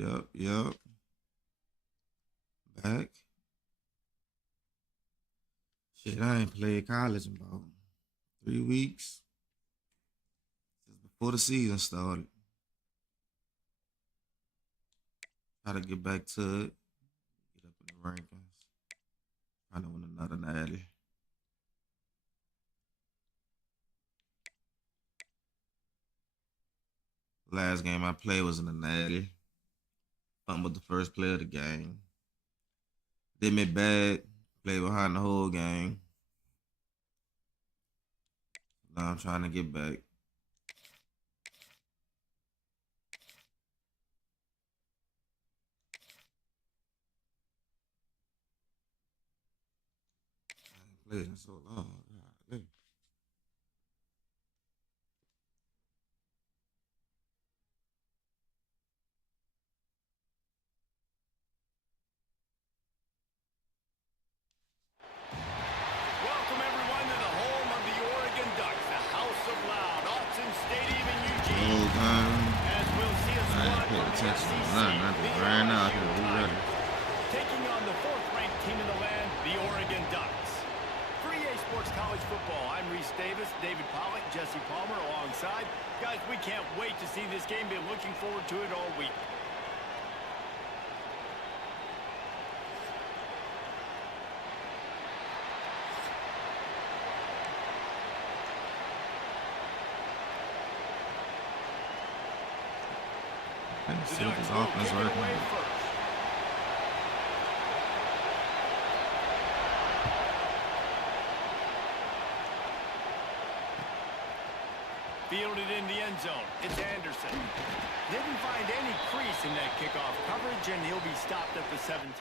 Yep. Back. Shit, I ain't played college in about 3 weeks since before the season started. Try to get back to it, get up in the rankings. I know win another natty. Last game I played was in the natty. Fumbled the first play of the game. Did me bad. Played behind the whole game. Now I'm trying to get back. I ain't played in so long. Golly. Welcome everyone to the home of the Oregon Ducks, the House of Loud, Autzen Stadium in Eugene. Whole time. As we'll see a I ain't squad paid from the attention to SEC, nothing. I the just ran out here. LSU We ready. Tigers, taking on the fourth-ranked team in the land, the Oregon Ducks. For EA Sports College Football, I'm Reese Davis, David Pollock, Jesse Palmer alongside. Guys, we can't wait to see this game. Been looking forward to it all week. Let's The see what Ducks this will offense kick it working away with. first. Fielded in the end zone. It's Anderson. Didn't find any crease in that kickoff coverage, and he'll be stopped at the 17.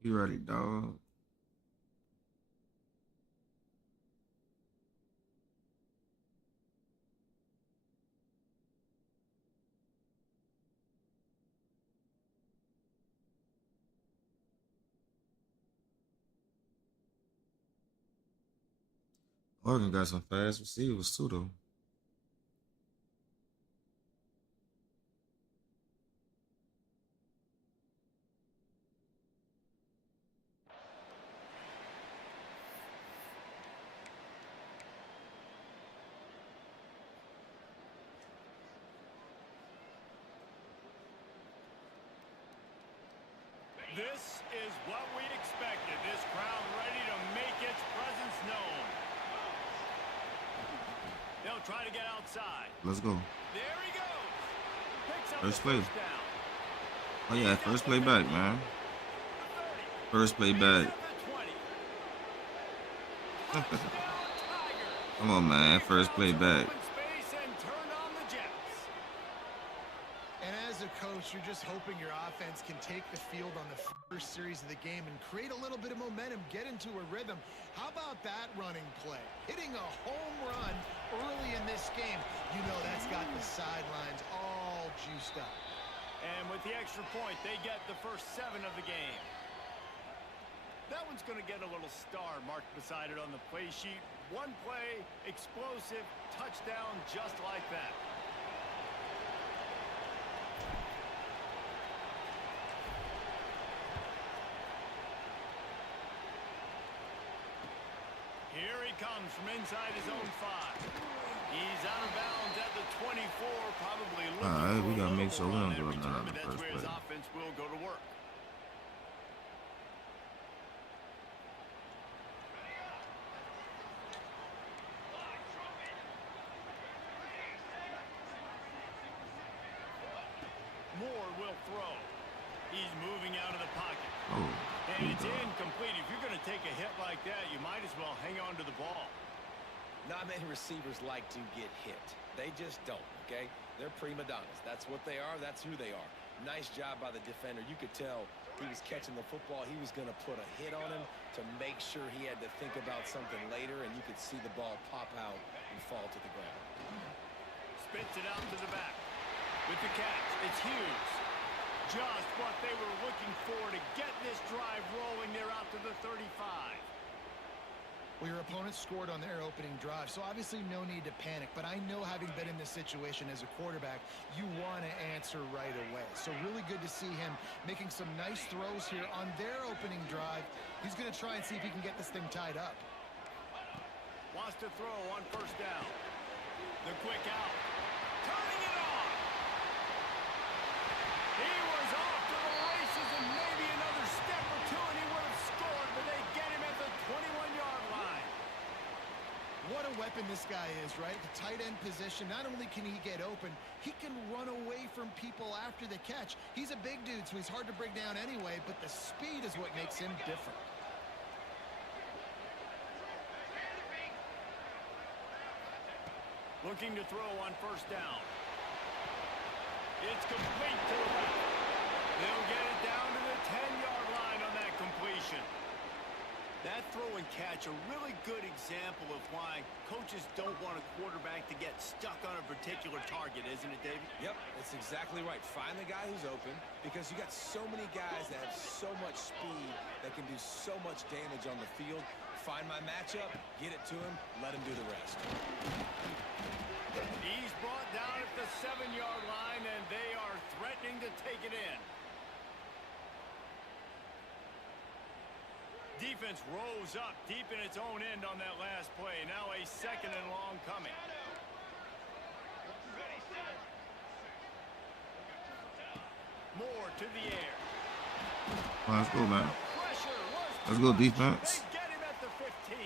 You ready, dog? Oregon got some fast receivers too, though. This is what we expected. This crowd ready to make its presence known. They'll try to get outside. Let's go. There he goes. Picks up First the play. first down. Oh yeah, first play back, man. First play back. Come on, man. First play back. And as a coach, you're just hoping your offense can take the field on the first series of the game and create a little bit of momentum, get into a rhythm. How about that running play? Hitting a home run early in this game. You know that's got the sidelines all juiced up. And with the extra point, they get the first 7 of the game. That one's going to get a little star marked beside it on the play sheet. One play, explosive, touchdown just like that. Here he comes from inside his own 5. He's out of bounds at the 24, probably looking All right, for we a gotta make little sure we more on don't that give up none return, on but the that's first where his play. offense will go to work. Moore will throw. He's moving out of the pocket. Oh, And good it's dog. incomplete. If you're going to take a hit like that, you might as well hang on to the ball. Not many receivers like to get hit. They just don't, okay? They're prima donnas. That's what they are. That's who they are. Nice job by the defender. You could tell he was catching the football. He was going to put a hit on him to make sure he had to think about something later, and you could see the ball pop out and fall to the ground. Spits it out to the back. With the catch, it's Hughes. Just what they were looking for to get this drive rolling. They're out to the 35. Well, your opponent scored on their opening drive, so obviously no need to panic. But I know, having been in this situation as a quarterback, you want to answer right away. So really good to see him making some nice throws here on their opening drive. He's going to try and see if he can get this thing tied up. Wants to throw on first down. The quick out. Turning it on. He was off to the races, and maybe another step or two and he would have scored, but they get him at the 21-yard line. What a weapon this guy is, right? The tight end position. Not only can he get open, he can run away from people after the catch. He's a big dude, so he's hard to bring down anyway, but the speed is what makes him different. Looking to throw on first down. It's complete to the left. They'll get it down to the 10-yard line on that completion. That throw and catch, a really good example of why coaches don't want a quarterback to get stuck on a particular target, isn't it, David? Yep, that's exactly right. Find the guy who's open, because you got so many guys that have so much speed that can do so much damage on the field. Find my matchup, get it to him, let him do the rest. He's brought down at the 7-yard line, and they are threatening to take it in. Defense rose up deep in its own end on that last play. Now a second and long coming. Moore to the air. Let's go, man. Pressure was Let's too go, much. defense. They get him at the 15.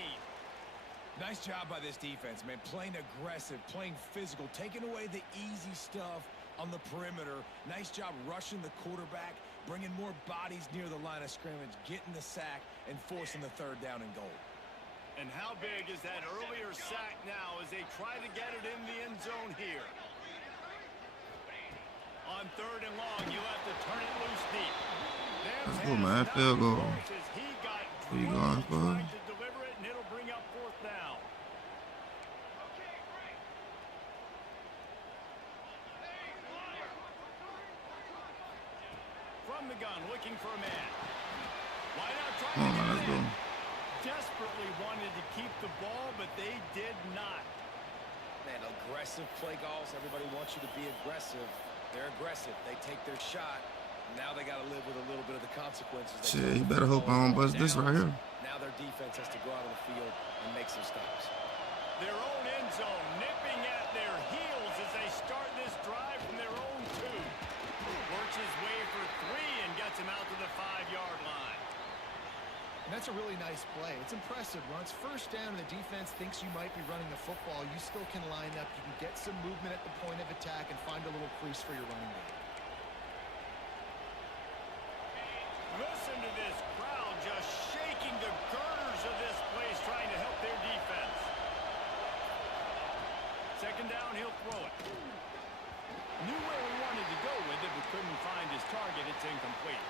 Nice job by this defense, man. Playing aggressive, playing physical, taking away the easy stuff on the perimeter. Nice job rushing the quarterback, bringing more bodies near the line of scrimmage, getting the sack, and forcing the third down and goal. And how big is that earlier sack now as they try to get it in the end zone here? On third and long, you'll have to turn it loose deep. Let's go, man. Field goal. Where you going for? Trying to deliver it, and it'll bring up fourth down. From the gun, looking for a man. Wide out, trying Come on, to man. get Let's it go. in. Desperately wanted to keep the ball, but they did not. Man, aggressive play calls. Everybody wants you to be aggressive. They're aggressive. They take their shot. Now they got to live with a little bit of the consequences. They Shit, take you the better hope I ball don't bust this right downs. here. Now their defense has to go out on the field and make some stops. Their own end zone nipping at their heels as they start this drive from their own 2. Works his way for 3 and gets him out to the 5-yard line. And that's a really nice play. It's impressive. When it's first down and the defense thinks you might be running the football, you still can line up. You can get some movement at the point of attack and find a little crease for your running back. Listen to this crowd just shaking the girders of this place, trying to help their defense. Second down, he'll throw it. Knew where he wanted to go with it, but couldn't find his target. It's incomplete.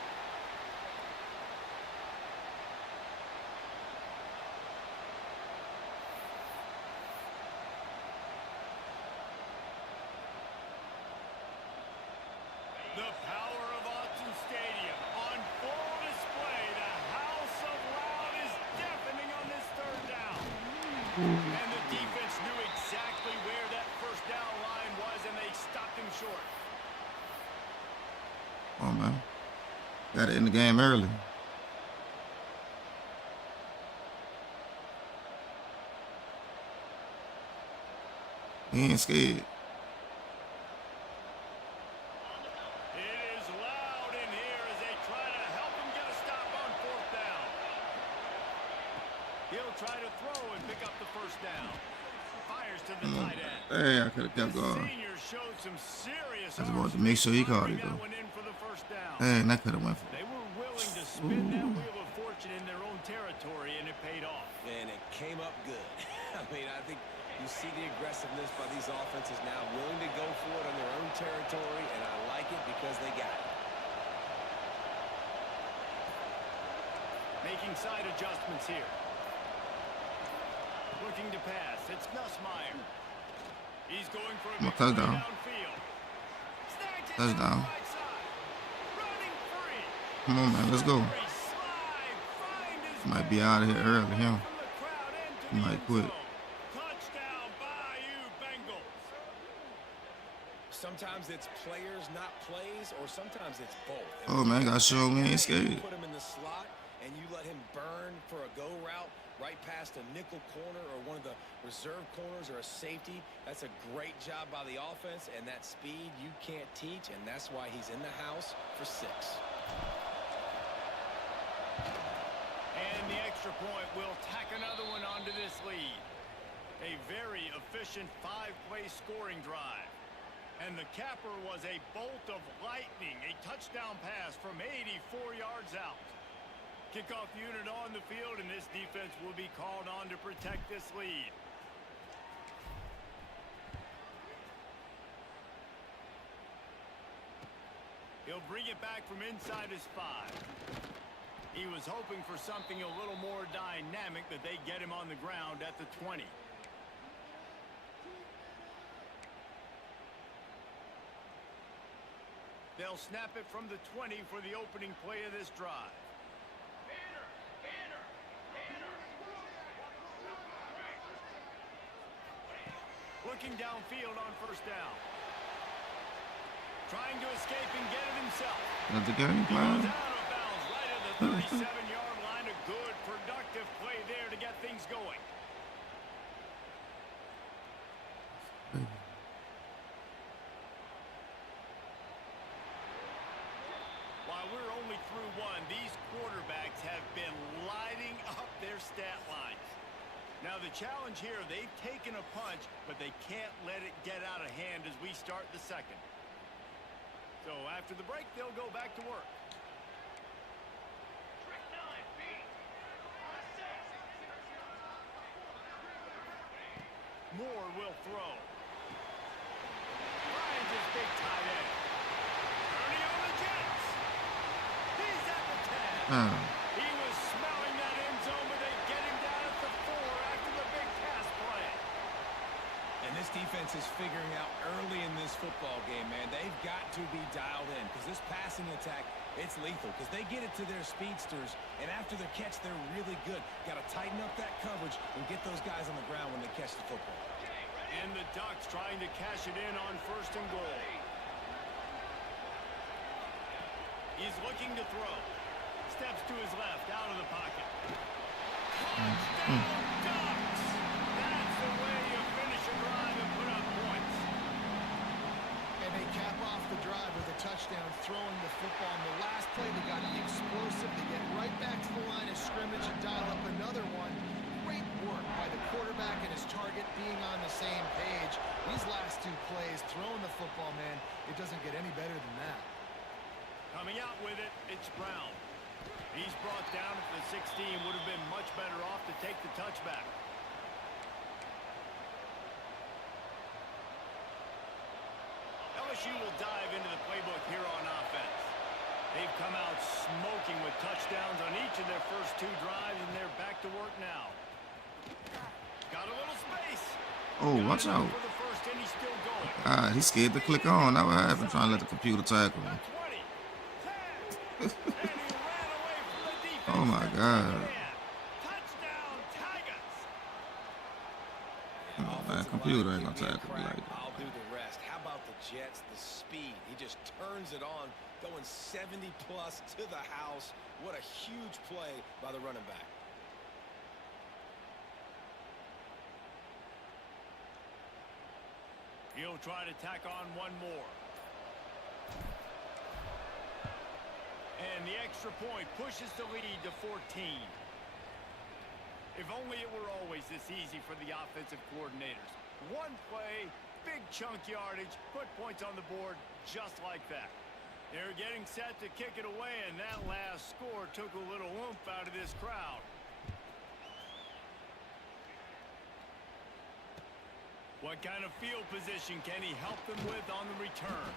The power of Autzen Stadium on full display. The house of loud is deafening on this third down. And the defense knew exactly where that first down line was, and they stopped him short. Come on, man. Got it in the game early. He ain't scared. It is loud in here as they try to help him get a stop on fourth down. He'll try to throw and pick up the first down. Fires to the tight end. Hey, I could have kept going. Senior showed some serious I just wanted to make sure he caught it, though. that one in for the first down. Hey, that could have went for They were willing to spin that wheel of fortune in their own territory, and it paid off. And it came up good. I mean, I think you see the aggressiveness by these offenses now, willing to go for it on their own territory, and I like it because they got it. Making side adjustments here. Looking to pass. It's Nussmeier. He's going for a big touchdown. downfield. Snags it Touchdown. down the right side. Running free. Come on, man. Let's go. Slide, find his Might way be out of here early, huh? from the crowd into He the might end quit. zone. Touchdown, Bayou Bengals. Sometimes it's players, not plays, or sometimes it's both. Oh, man, gotta show him he ain't scared. Put him in the slot, and you let him burn for a go route right past a nickel corner or one of the reserve corners or a safety. That's a great job by the offense, and that speed you can't teach, and that's why he's in the house for 6. And the extra point will tack another one onto this lead. A very efficient 5-play scoring drive. And the capper was a bolt of lightning, a touchdown pass from 84 yards out. Kickoff unit on the field, and this defense will be called on to protect this lead. He'll bring it back from inside his 5. He was hoping for something a little more dynamic, but they get him on the ground at the 20. They'll snap it from the 20 for the opening play of this drive. Looking downfield on first down. Trying to escape and get it himself. That's the game Goes plan. out of bounds right at the 37-yard line. A good, productive play there to get things going. While we're only through one, these quarterbacks have been lighting up their stat lines. Now the challenge here, they've taken a punch, but they can't let it get out of hand as we start the second. So after the break, they'll go back to work. Moore will throw. Finds his big tight end. Ernie on the Jets. He's at the 10. He was smelling that end zone, but they get him down at the 4 after the big pass play. And this defense is figuring out early in this football game, man. They've got to be dialed in because this passing attack, it's lethal because they get it to their speedsters, and after the catch, they're really good. Got to tighten up that coverage and get those guys on the ground when they catch the football. And the Ducks trying to cash it in on 1st and goal. He's looking to throw. Steps to his left, out of the pocket. Touchdown, Ducks! That's the way you finish a drive and put up points. And they cap off the drive with a touchdown, throwing the football. In the last play, they got to be explosive. They get right back to the line of scrimmage and dial up another one. Great work by the quarterback and his target being on the same page. These last 2 plays, throwing the football, man, it doesn't get any better than that. Coming out with it, it's Brown. He's brought down at the 16. Would have been much better off to take the touchback. LSU will dive into the playbook here on offense. They've come out smoking with touchdowns on each of their first 2 drives, and they're back to work now. Got a little space. Oh, watch out. For the first, and he's still going. Ah, he's scared to click on. That what happened trying to let the computer tackle him. 20, 10, and he ran away from the defense. Oh, my God. Touchdown, Tigers. Come on, man. Computer ain't gonna tackle me like that. I'll do the rest. How about the Jets, the speed? He just turns it on, going 70-plus to the house. What a huge play by the running back. He'll try to tack on one more. And the extra point pushes the lead to 14. If only it were always this easy for the offensive coordinators. One play, big chunk yardage, put points on the board just like that. They're getting set to kick it away, and that last score took a little oomph out of this crowd. What kind of field position can he help them with on the return?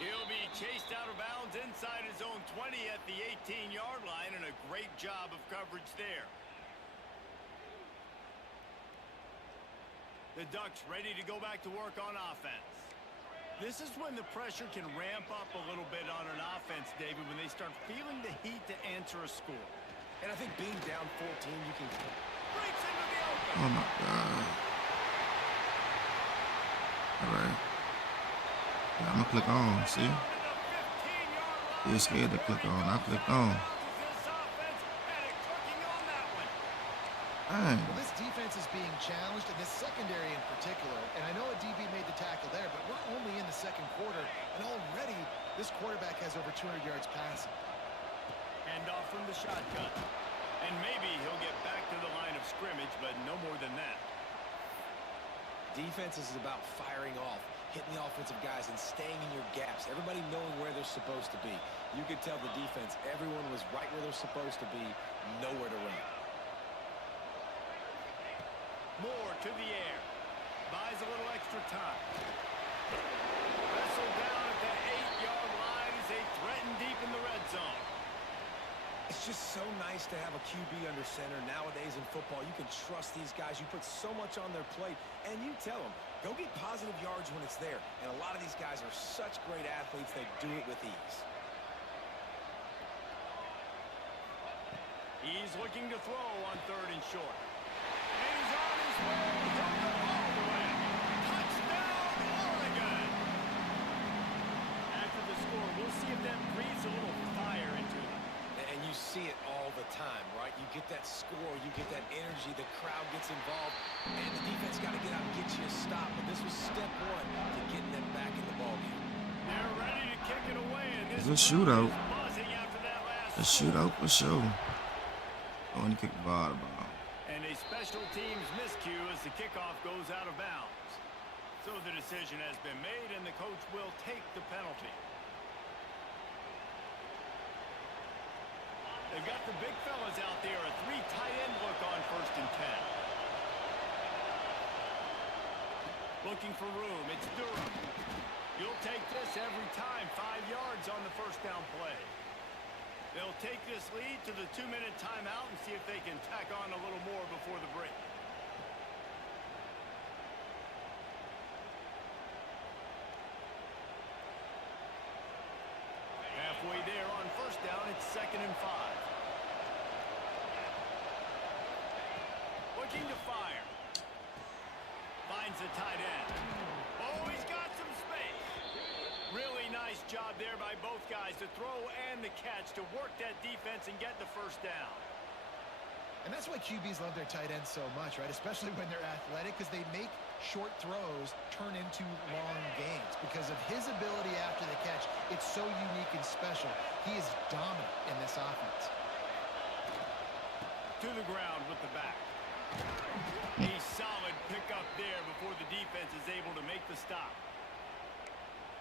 He'll be chased out of bounds inside his own 20 at the 18-yard line, and a great job of coverage there. The Ducks ready to go back to work on offense. This is when the pressure can ramp up a little bit on an offense, David, when they start feeling the heat to answer a score. And I think being down 14, you can... Breaks into the open. Oh, my God. All right. Yeah, I'm going to click on, see? He was scared to click on. I clicked on. Dang. Well, this defense is being challenged, and this secondary in particular. And I know a DB made the tackle there, but we're only in the second quarter, and already this quarterback has over 200 yards passing. Hand off from the shotgun. And maybe he'll get back to the line of scrimmage, but no more than that. Defense is about firing off, hitting the offensive guys, and staying in your gaps. Everybody knowing where they're supposed to be. You could tell the defense, everyone was right where they're supposed to be, nowhere to run. Moore to the air. Buys a little extra time. Wrestled down at the 8-yard line as they threaten deep in the red zone. It's just so nice to have a QB under center. Nowadays in football, you can trust these guys. You put so much on their plate, and you tell them, go get positive yards when it's there. And a lot of these guys are such great athletes, they do it with ease. He's looking to throw on 3rd and short. And he's on his way. He'll go all the way. Touchdown, Oregon! After the score, we'll see if that breathes a little fire into them. And you see it all the time, right? You get that score, you get that energy, the crowd gets involved, and the defense got to get out and get you a stop. But this was step one to getting them back in the ballgame. They're ready to kick it away, and this It's a shootout. buzzing after that last A shootout for sure. Oh, and he kicked the ball out of bounds. And a special teams miscue as the kickoff goes out of bounds. So the decision has been made, and the coach will take the penalty. They've got the big fellas out there, a 3 tight end look on 1st and 10. Looking for room, it's Durham. You'll take this every time, 5 yards on the 1st down play. They'll take this lead to the 2-minute timeout and see if they can tack on a little more before the break. Halfway there on 1st down, it's 2nd and 5. Looking to fire. Finds the tight end. Oh, he's got some space. Really nice job there by both guys, the throw and the catch, to work that defense and get the 1st down. And that's why QBs love their tight ends so much, right? Especially when they're athletic, because they make short throws turn into long gains. Because of his ability after the catch, it's so unique and special. He is dominant in this offense. To the ground with the back. A solid pickup there before the defense is able to make the stop.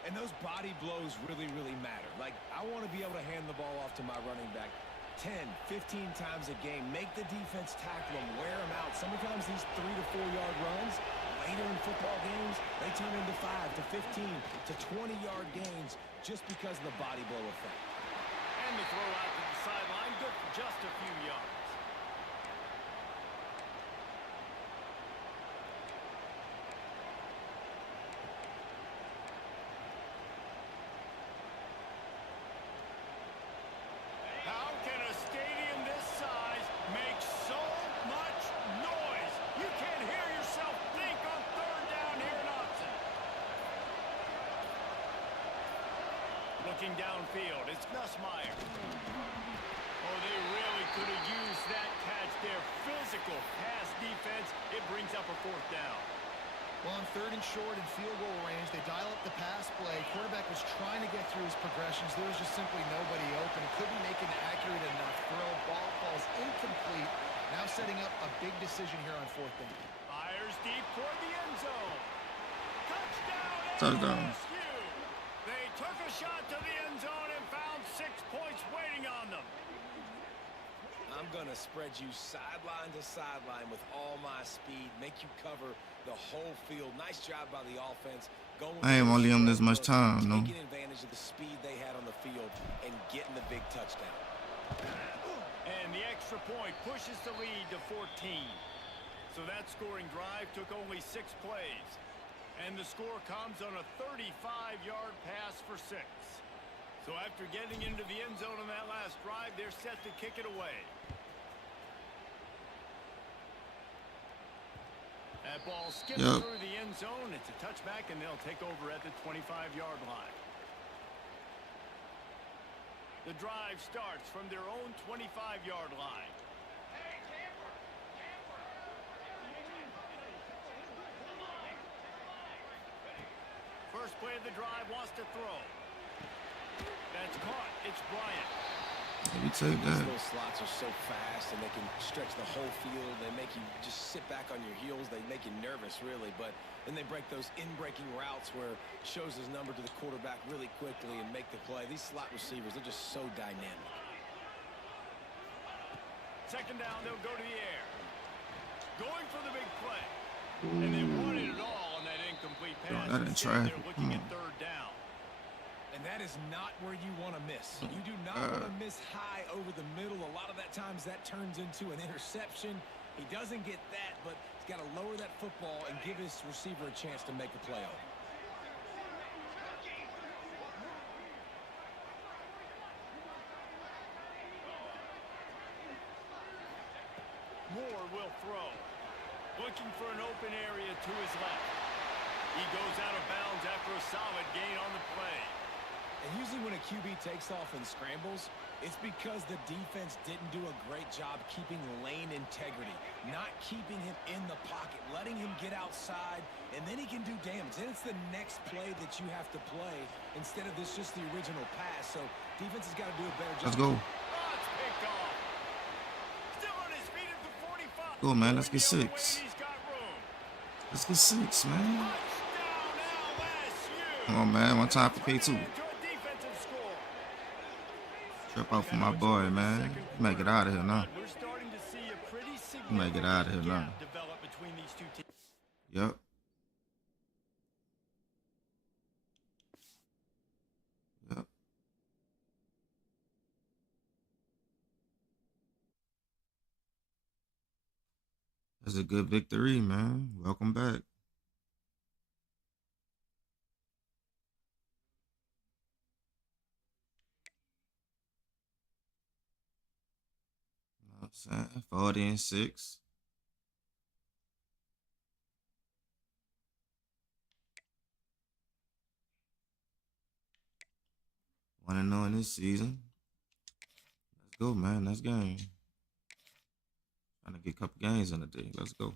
And those body blows really, really matter. Like, I want to be able to hand the ball off to my running back 10, 15 times a game. Make the defense tackle them, wear them out. Sometimes these 3 to 4 yard runs, later in football games, they turn into 5 to 15 to 20-yard gains just because of the body blow effect. And the throw out to the sideline, good for just a few yards. How can a stadium this size make so much noise? You can't hear yourself think on 3rd down here in Austin. Looking downfield, it's Nussmeier. Oh, they really could have used that catch there. Physical pass defense. It brings up a 4th down. Well, on 3rd and short in field goal range, they dial up the pass play. Quarterback was trying to get through his progressions. There was just simply nobody open. Couldn't make an accurate enough throw. Ball falls incomplete. Now setting up a big decision here on 4th down. Fires deep toward the end zone. Touchdown. LSU. They took a shot to the end zone and found 6 points waiting on them. I'm going to spread you sideline to sideline with all my speed, make you cover the whole field. Nice job by the offense. I ain't only on this much time, no. Taking advantage of the speed they had on the field and getting the big touchdown. And the extra point pushes the lead to 14. So that scoring drive took only 6 plays. And the score comes on a 35-yard pass for 6. So after getting into the end zone on that last drive, they're set to kick it away. That ball skips through the end zone. It's a touchback, and they'll take over at the 25-yard line. The drive starts from their own 25-yard line. First play of the drive, wants to throw. That's caught. It's Bryant. We take that. Those slots are so fast, and they can stretch the whole field. They make you just sit back on your heels. They make you nervous, really. But then they break those in-breaking routes where shows his number to the quarterback really quickly and make the play. These slot receivers, they're just so dynamic. Second down, they'll go to the air. Going for the big play. And they wanted it all on that incomplete pass. That ain't traffic. They're looking at 3rd down. And that is not where you want to miss. You do not want to miss high over the middle. A lot of that times that turns into an interception. He doesn't get that, but he's got to lower that football and give his receiver a chance to make a play on it. Moore will throw. Looking for an open area to his left. He goes out of bounds after a solid gain on the play. And usually when a QB takes off and scrambles, it's because the defense didn't do a great job keeping lane integrity, not keeping him in the pocket, letting him get outside, and then he can do damage. Then it's the next play that you have to play instead of this just the original pass. So defense has got to do a better job. Let's go. Oh, it's picked off. Still on his feet at the 45. Go, man. Let's get 6. He's got room. Let's get 6, man. Touchdown, LSU. Come on, man. One time for K2. Trip out for my boy, man. You might get out of here now. We're starting to see a pretty You might get out of here now. develop between these two teams. Yep. Yep. That's a good victory, man. Welcome back. You know what I'm saying? 40-6. Want to know in this season? Let's go, man. Let's game. Trying to get a couple games in a day. Let's go.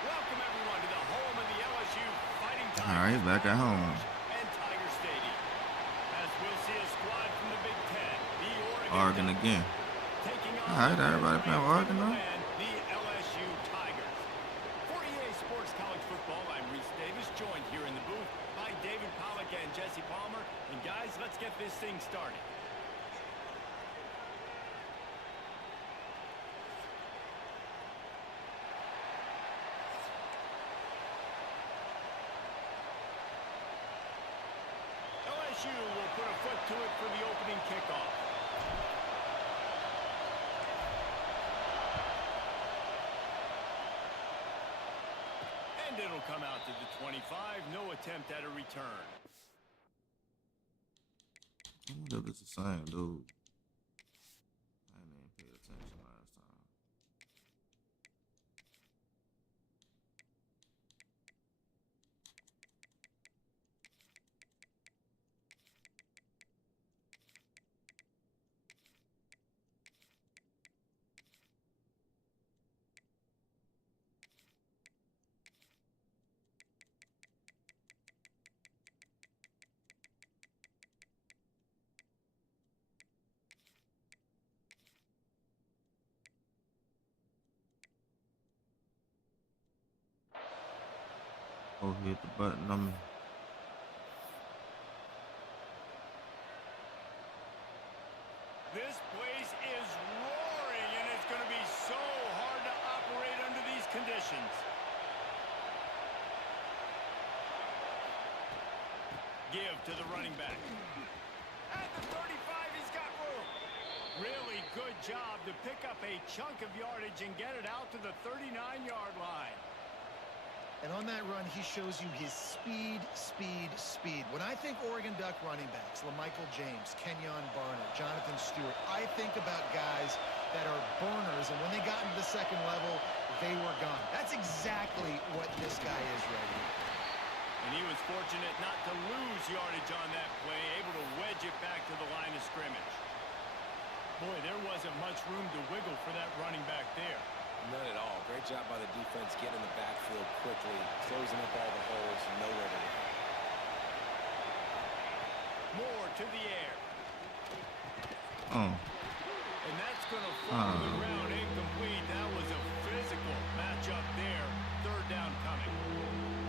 Welcome everyone to the home of the LSU Fighting Tigers. All right, back at home. And Tiger Stadium. As we'll see a squad from the Big Ten, the Oregon again. taking on All right, everybody playing Oregon now. the LSU Tigers. 48 Sports College Football. I'm Reese Davis, joined here in the booth by David Pollack and Jesse Palmer. And guys, let's get this thing started. LSU will put a foot to it for the opening kickoff. And it'll come out to the 25. No attempt at a return. I wonder if it's the same dude. I didn't even pay attention last time. Oh, he hit the button on me. This place is roaring, and it's going to be so hard to operate under these conditions. Give to the running back. At the 35, he's got room. Really good job to pick up a chunk of yardage and get it out to the 39-yard line. And on that run, he shows you his speed, speed, speed. When I think Oregon Duck running backs, LaMichael James, Kenyon Barner, Jonathan Stewart, I think about guys that are burners, and when they got into the second level, they were gone. That's exactly what this guy is right here. And he was fortunate not to lose yardage on that play, able to wedge it back to the line of scrimmage. Boy, there wasn't much room to wiggle for that running back there. None at all. Great job by the defense getting in the backfield quickly, closing up all the holes, nowhere to run. More to the air. Oh. And that's going to fall to the ground incomplete. That was a physical matchup there. Third down coming.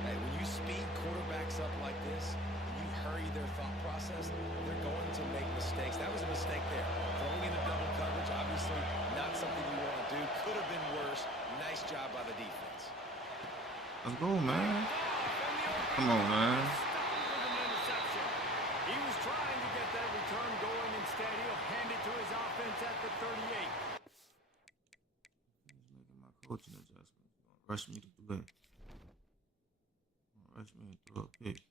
Hey, when you speed quarterbacks up like this, and you hurry their thought process, they're going to make mistakes. That was a mistake there. Throwing into double coverage, obviously not something you want to do. Could have been worse. Nice job by the defense. Let's go, man. Come on, man. He was trying to get that return going. Instead, he'll hand it to his offense at the 38. He's making my coaching adjustments. Rush me to do that. Rush me and throw a pick.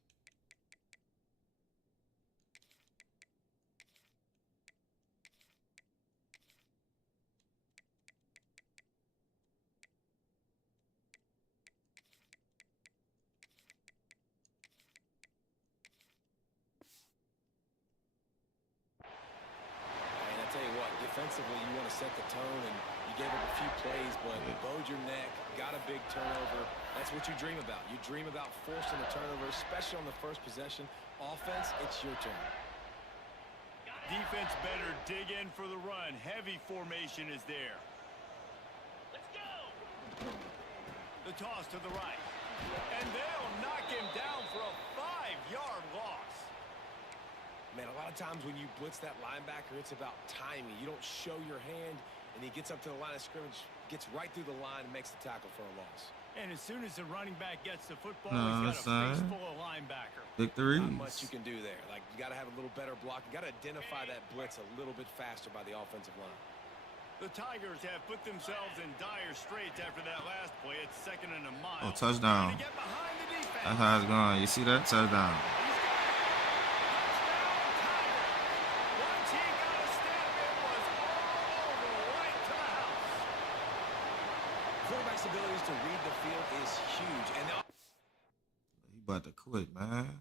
Defensively, you want to set the tone, and you gave up a few plays, but you bowed your neck, got a big turnover. That's what you dream about. You dream about forcing a turnover, especially on the first possession. Offense, it's your turn. Defense better dig in for the run. Heavy formation is there. Let's go! The toss to the right. And they'll knock him down for a 5-yard loss. Man, a lot of times when you blitz that linebacker, it's about timing. You don't show your hand, and he gets up to the line of scrimmage, gets right through the line, and makes the tackle for a loss. And as soon as the running back gets the football, he's got a face full of linebacker. Victory. Not much you can do there. Like, you got to have a little better block. You got to identify that blitz a little bit faster by the offensive line. The Tigers have put themselves in dire straits after that last play. It's 2nd and a mile. Oh, touchdown. That's how it's going. You see that? Touchdown. Quarterback's abilities to read the field is huge. And now he about to quit, man.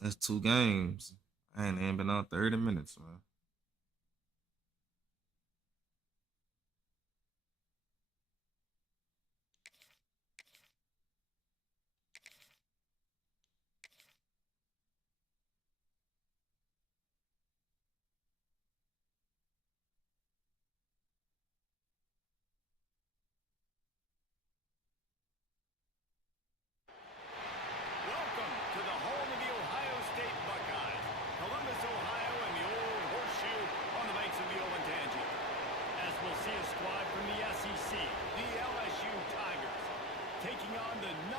That's 2 games. I ain't even been on 30 minutes, man. Taking on the #1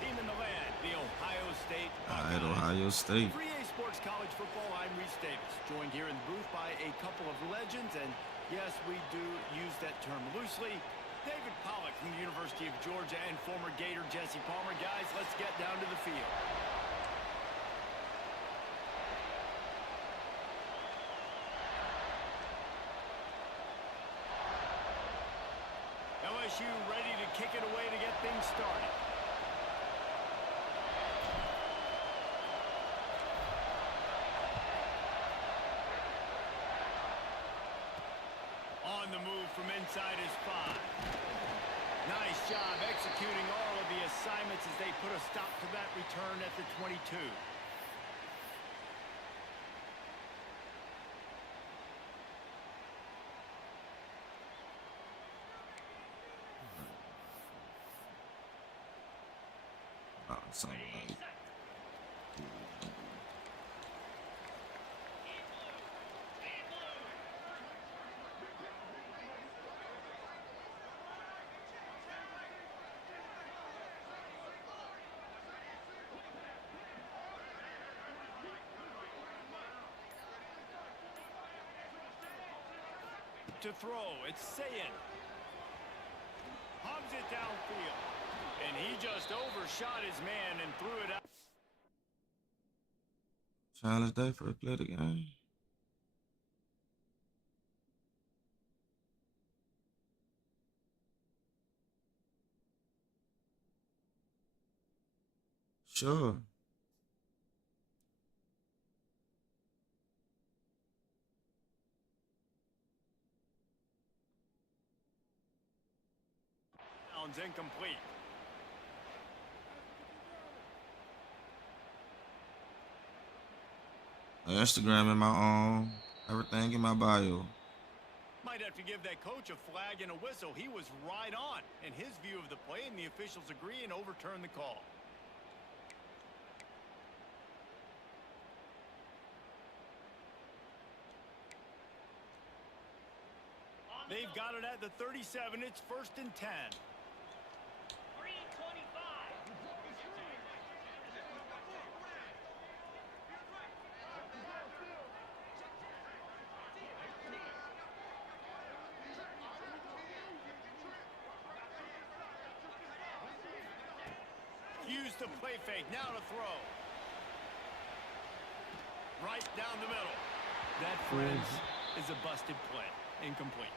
team in the land, the Ohio State Buckeyes. Ohio State. 3A Sports College Football. I'm Reese Davis, joined here in the booth by a couple of legends, and yes, we do use that term loosely. David Pollack from the University of Georgia and former Gator Jesse Palmer. Guys, let's get down to the field. LSU ready to kick it away to get things started. On the move from inside his 5. Nice job executing all of the assignments as they put a stop to that return at the 22. Something like to throw, it's Sayin. Hubs it downfield. And he just overshot his man and threw it out. challenge day for a play of the game. Sure. Sounds incomplete. Instagram in my own, everything in my bio. Might have to give that coach a flag and a whistle. He was right on in his view of the play, and the officials agree and overturn the call. They've got it at the 37. It's 1st and 10. Use the play fake. Now to throw. Right down the middle. That, friends, is a busted play. Incomplete.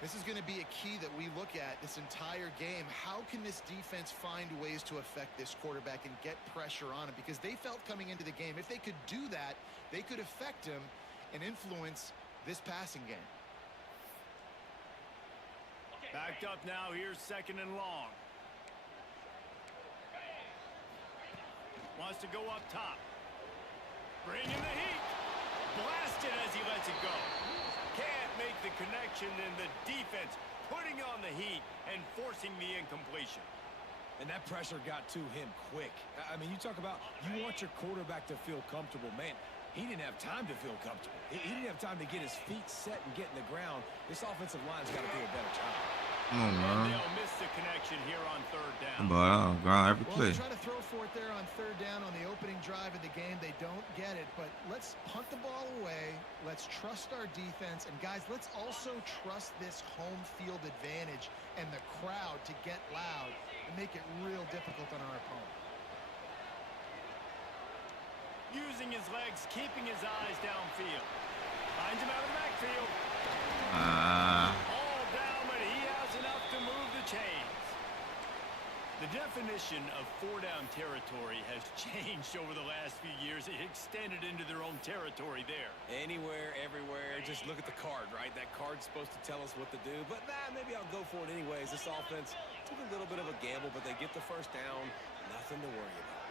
This is going to be a key that we look at this entire game. How can this defense find ways to affect this quarterback and get pressure on him? Because they felt coming into the game, if they could do that, they could affect him and influence this passing game. Backed up now. Here's 2nd and long. Wants to go up top. Bring in the heat. Blasted as he lets it go. Can't make the connection, and the defense putting on the heat and forcing the incompletion. And that pressure got to him quick. I mean, you talk about you want your quarterback to feel comfortable. Man, he didn't have time to feel comfortable. He didn't have time to get his feet set and get in the ground. This offensive line's got to do a better job. Come on, man. They'll miss the connection here on 3rd down. But I don't grind every Well, play. they try to throw for it there on 3rd down on the opening drive of the game. They don't get it, but let's punt the ball away. Let's trust our defense. And, guys, let's also trust this home field advantage and the crowd to get loud and make it real difficult on our opponent. Using his legs, keeping his eyes downfield. Finds him out of the backfield. All down, but he has enough to move the chains. The definition of 4-down territory has changed over the last few years. It extended into their own territory there. Anywhere, everywhere, just look at the card, right? That card's supposed to tell us what to do, but maybe I'll go for it anyways. This offense took a little bit of a gamble, but they get the 1st down. Nothing to worry about.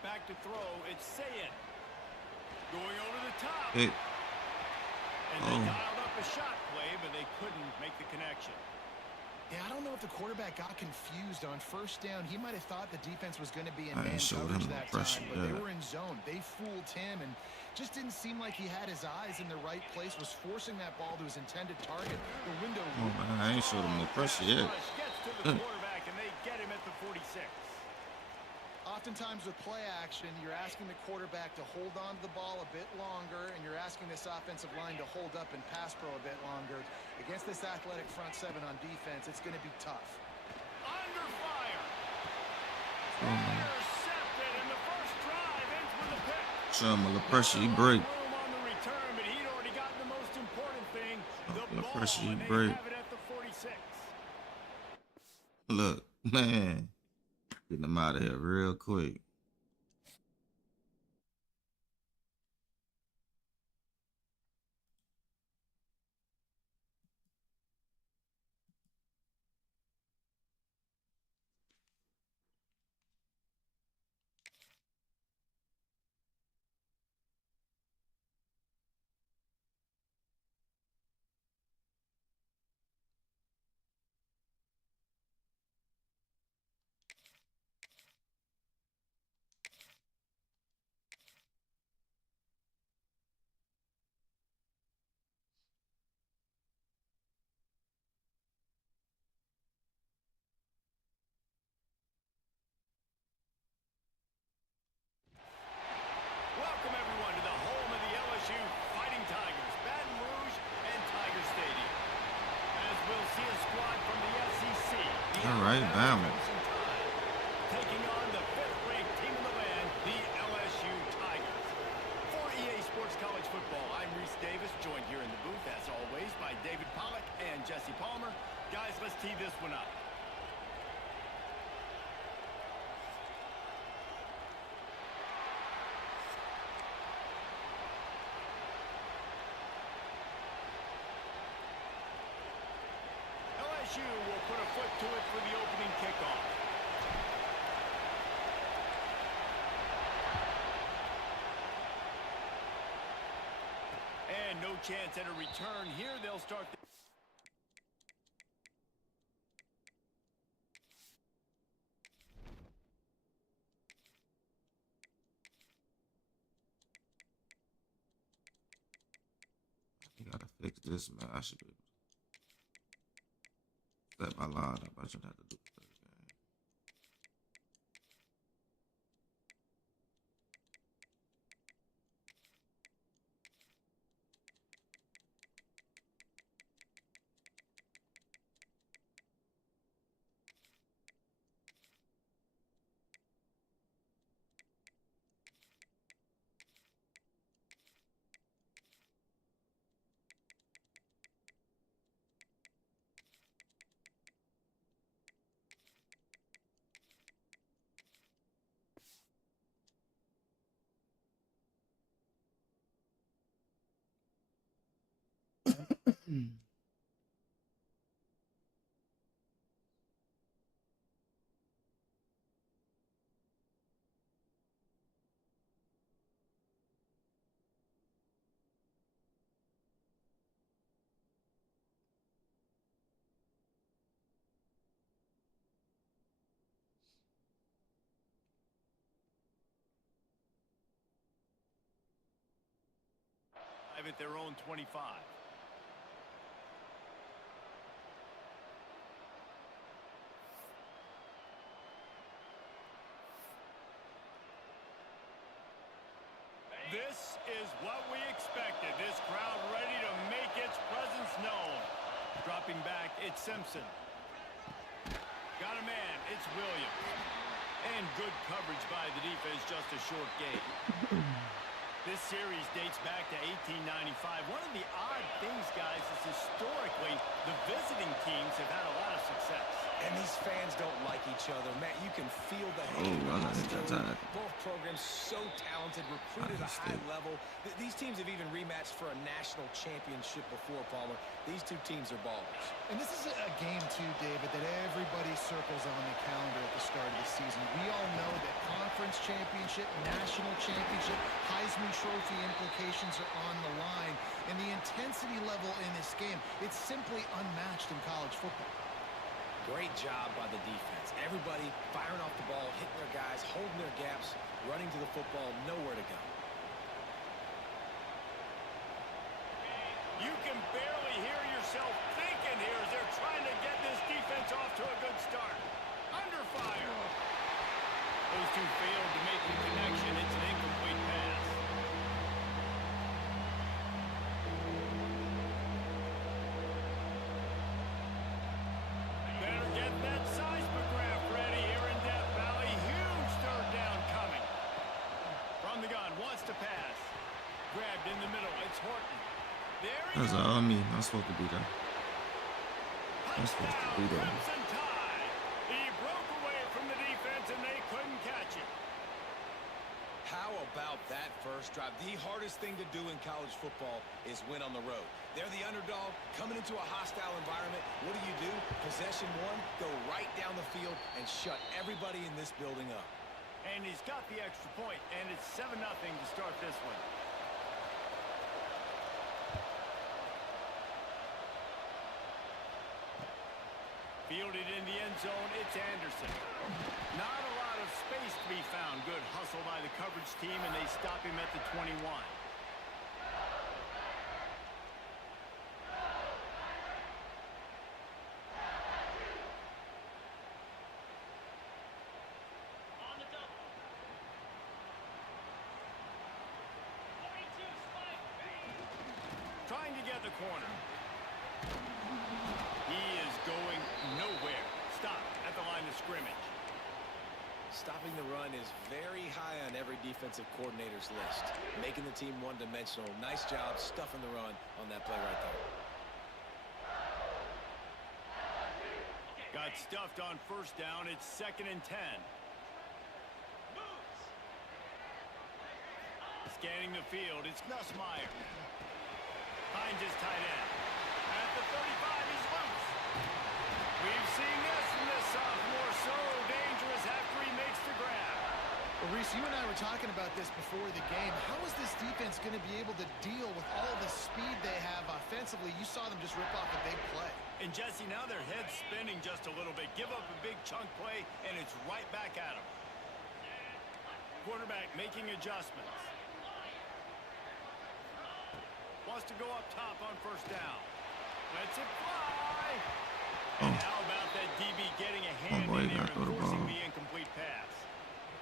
Back to throw, it's Sayin. Going over the top. Hey. And they dialed up a shot play, but they couldn't make the connection. Yeah, I don't know if the quarterback got confused on 1st down. He might have thought the defense was going to be in man coverage that time, but they were in zone. They fooled him and just didn't seem like he had his eyes in the right place, was forcing that ball to his intended target. The window. Oh, man, I ain't showed him no pressure yet. Gets to the quarterback, and they get him at the 46. Oftentimes with play action, you're asking the quarterback to hold on to the ball a bit longer, and you're asking this offensive line to hold up and pass pro a bit longer. Against this athletic front seven on defense, it's going to be tough. Under fire. Intercepted, and the first drive ends with a pick. Show him a little pressure, he break. Room on the return, but he'd already gotten the most important thing, the ball, Pressure, he and they break. have it at the 46. Look, man. Getting them out of here real quick. Welcome, everyone, to the home of the LSU Fighting Tigers, Baton Rouge and Tiger Stadium. As we'll see a squad from the SEC. All right, Bama. Taking on the 5th-ranked team in the land, the LSU Tigers. For EA Sports College Football, I'm Reese Davis, joined here in the booth, as always, by David Pollack and Jesse Palmer. Guys, let's tee this one up. LSU will put a foot to it for the opening kickoff. And no chance at a return here. They'll start. You gotta fix this, man. I should be set my line up. I shouldn't have to do this. At their own 25. This is what we expected. This crowd ready to make its presence known. Dropping back, it's Simpson. Got a man, it's Williams. And good coverage by the defense, just a short gain. This series dates back to 1895. One of the odd things, guys, is historically the visiting teams have had a lot of success. And these fans don't like each other. Matt, you can feel the Oh, I got hit that time. Both programs so talented, recruited at a high level. These teams have even rematched for a national championship before, Palmer. These two teams are ballers. And this is a game, too, David, that everybody circles on the calendar at the start of the season. We all know that conference championship, national championship, Heisman Trophy implications are on the line. And the intensity level in this game, it's simply unmatched in college football. Great job by the defense. Everybody firing off the ball, hitting their guys, holding their gaps, running to the football, nowhere to go. You can barely hear yourself thinking here as they're trying to get this defense off to a good start. Under fire. Those two failed to make the connection. It's an incomplete pass. Better get that seismograph ready here in Death Valley. Huge third down coming. From the gun, wants to pass. Grabbed in the middle. It's Horton. There he That's goes. all me. I'm supposed to be there. I'm supposed to be there. Crimson Tide. He broke away from the defense and they couldn't catch him. How about that first drive? The hardest thing to do in college football is win on the road. They're the underdog coming into a hostile environment. What do? Possession one, go right down the field and shut everybody in this building up. And he's got the extra point, and it's 7-0 to start this one. Fielded in the end zone, it's Anderson. Not a lot of space to be found. Good hustle by the coverage team, and they stop him at the 21. Trying to get the corner. He is going nowhere. Stop at the line of scrimmage. Stopping the run is very high on every defensive coordinator's list. Making the team one-dimensional. Nice job stuffing the run on that play right there. Got stuffed on first down. It's 2nd and 10. Scanning the field. It's Nussmeier. Finds his tight end. At the 35, he's loose. We've seen this from this sophomore. So dangerous after he makes the grab. Well, Reese, you and I were talking about this before the game. How is this defense going to be able to deal with all the speed they have offensively? You saw them just rip off a big play. And Jesse, now their head's spinning just a little bit. Give up a big chunk play, and it's right back at them. Quarterback making adjustments. Wants to go up top on first down. Lets it fly. And how about that DB getting a hand in there and forcing the incomplete pass?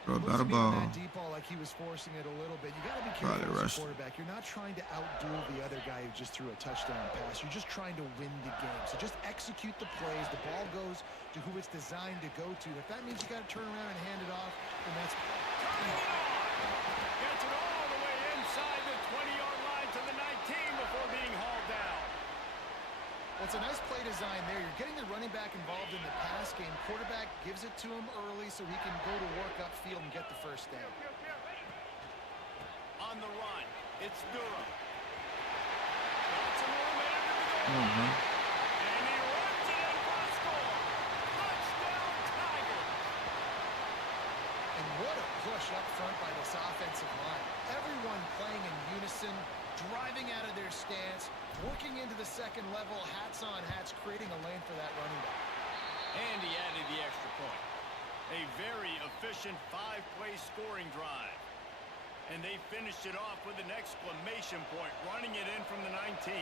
Bro, got a ball. That deep ball like he was forcing it a little bit. You got to be careful as a quarterback. You're not trying to outdo the other guy who just threw a touchdown pass. You're just trying to win the game. So just execute the plays. The ball goes to who it's designed to go to. If that means you got to turn around and hand it off, then that's... Turning it on. Gets it all the way inside the 20-yard line to the 19 before being hauled down. Well, it's a nice play design there. You're getting the running back involved in the pass game. Quarterback gives it to him early so he can go to work upfield and get the first down. On the run, it's Durham. Got some momentum to the goal. And he runs it in for a score. Touchdown, Tigers. And what a push up front by this offensive line. Everyone playing in unison, driving out of their stance, working into the second level, hats on hats, creating a lane for that running back. And he added the extra point. A very efficient 5-play scoring drive. And they finished it off with an exclamation point, running it in from the 19.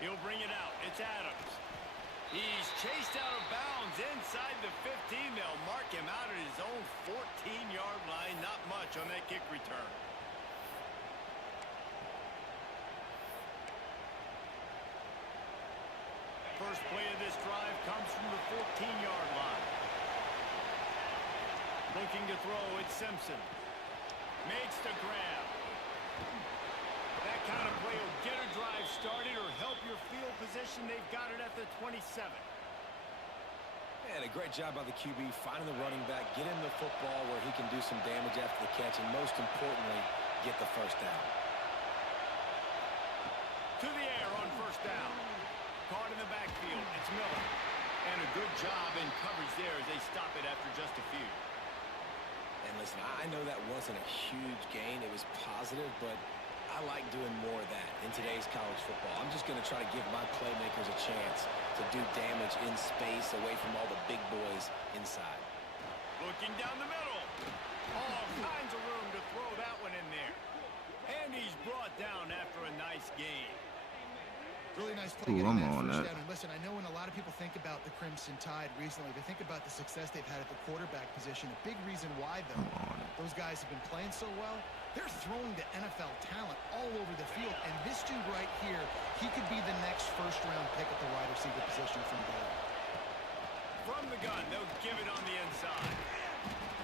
He'll bring it out. It's Adams. He's chased out of bounds inside the 15. They'll mark him out at his own 14-yard line. Not much on that kick return. First play of this drive comes from the 14-yard line. Looking to throw, it's Simpson. Makes the grab. That kind of play will get a drive started or help your field position. They've got it at the 27. And a great job by the QB finding the running back, get him the football where he can do some damage after the catch, and most importantly, get the first down. To the air on first down. Caught in the backfield. It's Miller. And a good job in coverage there as they stop it after just a few. And listen, I know that wasn't a huge gain. It was positive, but I like doing more of that in today's college football. I'm just going to try to give my playmakers a chance to do damage in space away from all the big boys inside. Looking down the middle. All kinds of room to throw that one in there. And he's brought down after a nice gain. Really nice play Ooh, getting I'm that on first that. down. And listen, I know when a lot of people think about the Crimson Tide recently, they think about the success they've had at the quarterback position. A big reason why, though, I'm on it. those guys have been playing so well. They're throwing to NFL talent all over the field. And this dude right here, he could be the next first-round pick at the wide receiver position from Baylor. From the gun, they'll give it on the inside.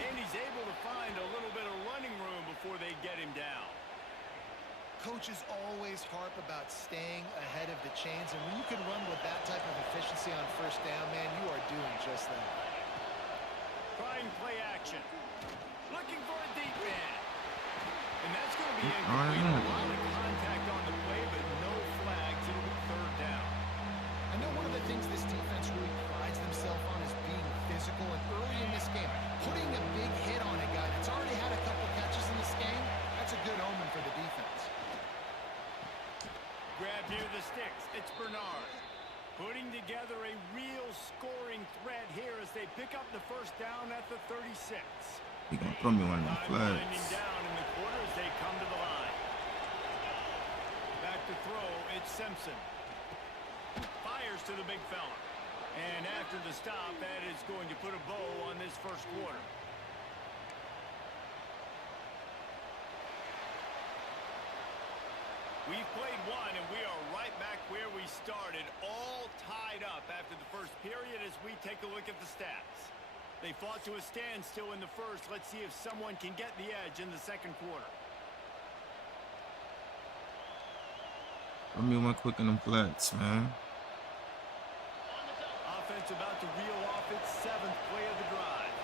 And he's able to find a little bit of running room before they get him down. Coaches always harp about staying ahead of the chains, and when you can run with that type of efficiency on first down, man, you are doing just that. Trying play action. Looking for a deep man. And that's going to be All incomplete. right. A lot of contact on the play, but no flags. It'll be third down. I know one of the things this defense really prides themselves on is being physical, and early in this game, putting a big hit on a guy that's already had a couple catches in this game, that's a good omen for the defense. Grab near the sticks. It's Bernard. Putting together a real scoring threat here as they pick up the first down at the 36. He gonna throw me one of them Time flags. winding down in the quarter as they come to the line. Back to throw. It's Simpson. Fires to the big fella. And after the stop, that is going to put a bow on this first quarter. We've played one, and we are right back where we started, all tied up after the first period as we take a look at the stats. They fought to a standstill in the first. Let's see if someone can get the edge in the second quarter. Throw me one quick in them flats, man. Offense about to reel off its 7th play of the drive.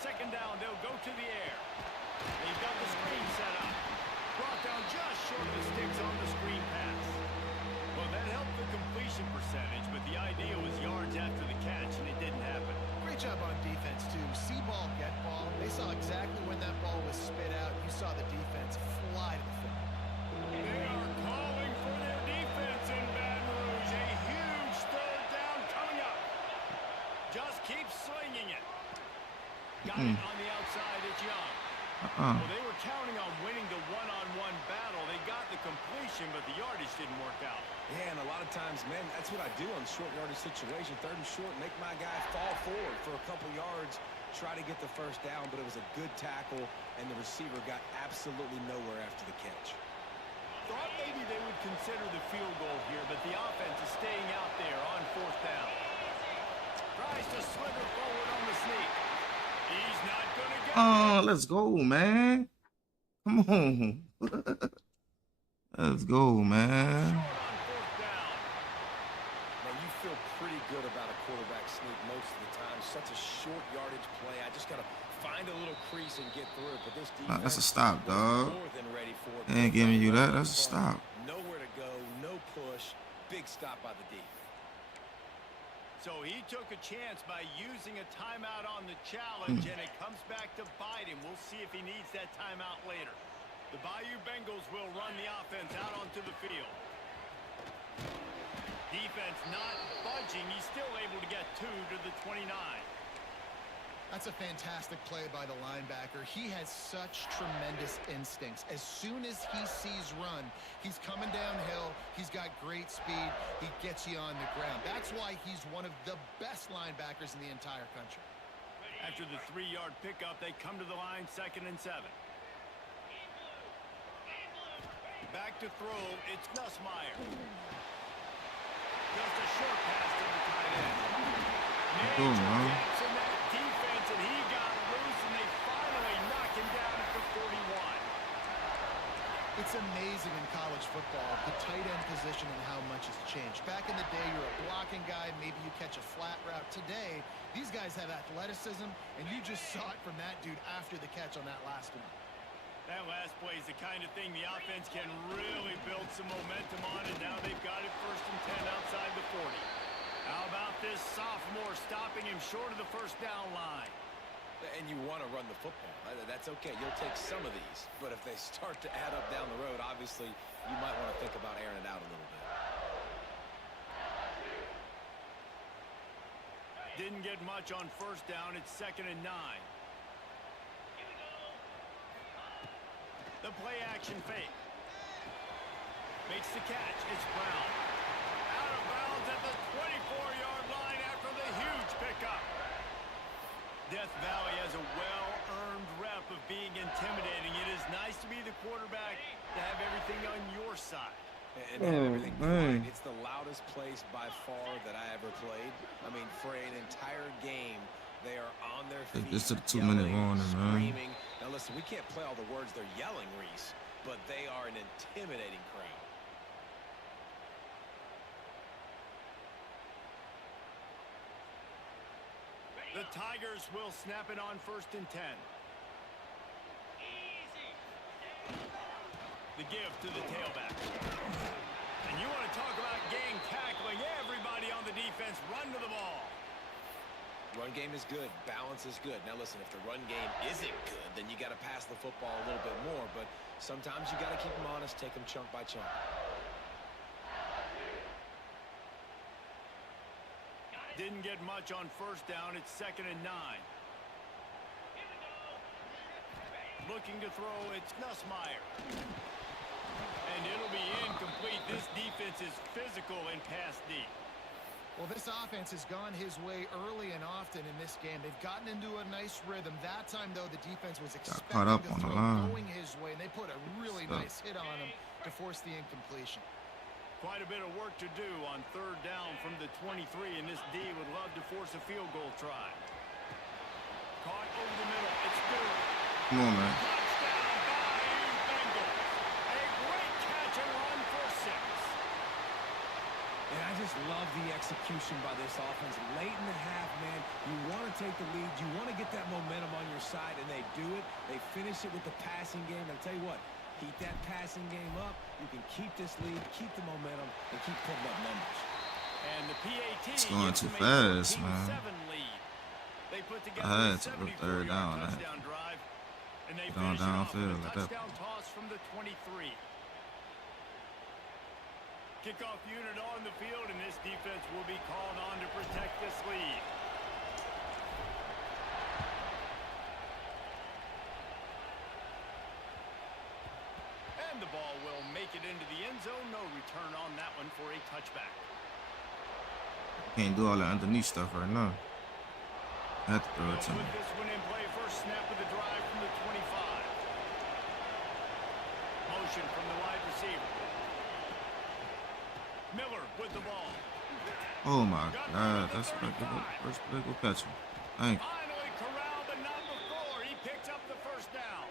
Second down, they'll go to the air. They've got the screen set up. Brought down just short of the sticks on the screen pass. Well, that helped the completion percentage, but the idea was yards after the catch, and it didn't happen. Great job on defense, too. See ball, get ball. They saw exactly when that ball was spit out. You saw the defense fly to the football. They are calling for their defense in Baton Rouge. A huge third down coming up. Just keep slinging it. Got it on the outside. It's Young. Well, they were counting on winning the one-on-one battle. They got the completion, but the yardage didn't work out. Yeah, and a lot of times, man, that's what I do on short yardage situation. Third and short, make my guy fall forward for a couple yards, try to get the first down, but it was a good tackle, and the receiver got absolutely nowhere after the catch. Thought maybe they would consider the field goal here, but the offense is staying out there on fourth down. Tries to slither forward on the sneak. He's not going to get it. Let's go, man. Come on. Let's go, man. Short on fourth down. Now, you feel pretty good about a quarterback sneak most of the time. Such a short yardage play. I just got to find a little crease and get through it. But this defense That's a stop, was dog. more than ready for it. They ain't giving you that. That's a stop. Nowhere to go, no push. Big stop by the D. So he took a chance by using a timeout on the challenge, and it comes back to bite him. We'll see if he needs that timeout later. The Bayou Bengals will run the offense out onto the field. Defense not budging. He's still able to get 2 to the 29. That's a fantastic play by the linebacker. He has such tremendous instincts. As soon as he sees run, he's coming downhill. He's got great speed. He gets you on the ground. That's why he's one of the best linebackers in the entire country. After the 3-yard pickup, they come to the line, 2nd and 7. Back to throw, it's Nussmeier. Just a short pass to the tight end. Cool, Major man. gaps in that defense, and he got loose, and they finally knock him down at the 41. It's amazing in college football, the tight end position and how much has changed. Back in the day, you're a blocking guy, maybe you catch a flat route. Today, these guys have athleticism, and you just saw it from that dude after the catch on that last one. That last play is the kind of thing the offense can really build some momentum on, and now they've got it 1st and 10 outside the 40. How about this sophomore stopping him short of the first down line? And you want to run the football. That's okay. You'll take some of these. But if they start to add up down the road, obviously, you might want to think about airing it out a little bit. Didn't get much on first down. It's 2nd and 9. The play action fake. Makes the catch. It's Brown. Out of bounds at the 24-yard line after the huge pickup. Death Valley has a well-earned rep of being intimidating. It is nice to be the quarterback, to have everything on your side. And have everything quiet. It's the loudest place by far that I ever played. I mean, for an entire game, they are on their feet, This is a 2-minute warning, man. screaming. Now listen, we can't play all the words they're yelling, Reese, but they are an intimidating crowd. The Tigers will snap it on 1st and 10. The give to the tailback. And you want to talk about gang tackling. Everybody on the defense run to the ball. Run game is good. Balance is good. Now listen, if the run game isn't good, then you got to pass the football a little bit more. But sometimes you got to keep them honest, take them chunk by chunk. Didn't get much on 1st down. It's 2nd and 9. Looking to throw, it's Nussmeier. And it'll be incomplete. This defense is physical and pass deep. Well, this offense has gone his way early and often in this game. They've gotten into a nice rhythm. That time, though, the defense was expecting caught up to on the throw line. going his way, and they put a really nice hit on him to force the incompletion. Quite a bit of work to do on 3rd down from the 23, and this D would love to force a field goal try. Caught over the middle. It's through. Come on, man. Touchdown, Bayou Bengals. A great catch and run for 6. And I just love the execution by this offense. Late in the half, man, you want to take the lead. You want to get that momentum on your side, and they do it. They finish it with the passing game. And I'll tell you what, keep that passing game up. You can keep this lead, keep the momentum, and keep putting up numbers. And the PAT It's going gives too them a fast, 14-7 man. lead. They put together I a had to put 74-yard 3rd down. touchdown drive, and they Down, finish it off with downfield a like that. touchdown toss from the 23. Kickoff unit on the field, and this defense will be called on to protect this lead. And the ball will make it into the end zone. No return on that one for a touchback. Can't do all that underneath stuff right now. I have to throw it to They'll him. put this one in play. First snap of the drive from the 25. Motion from the wide receiver. Miller with the ball. Oh my God, that's like the first play. Go catch him. Thank you. Finally corralled, but not before. He picks up the 1st down.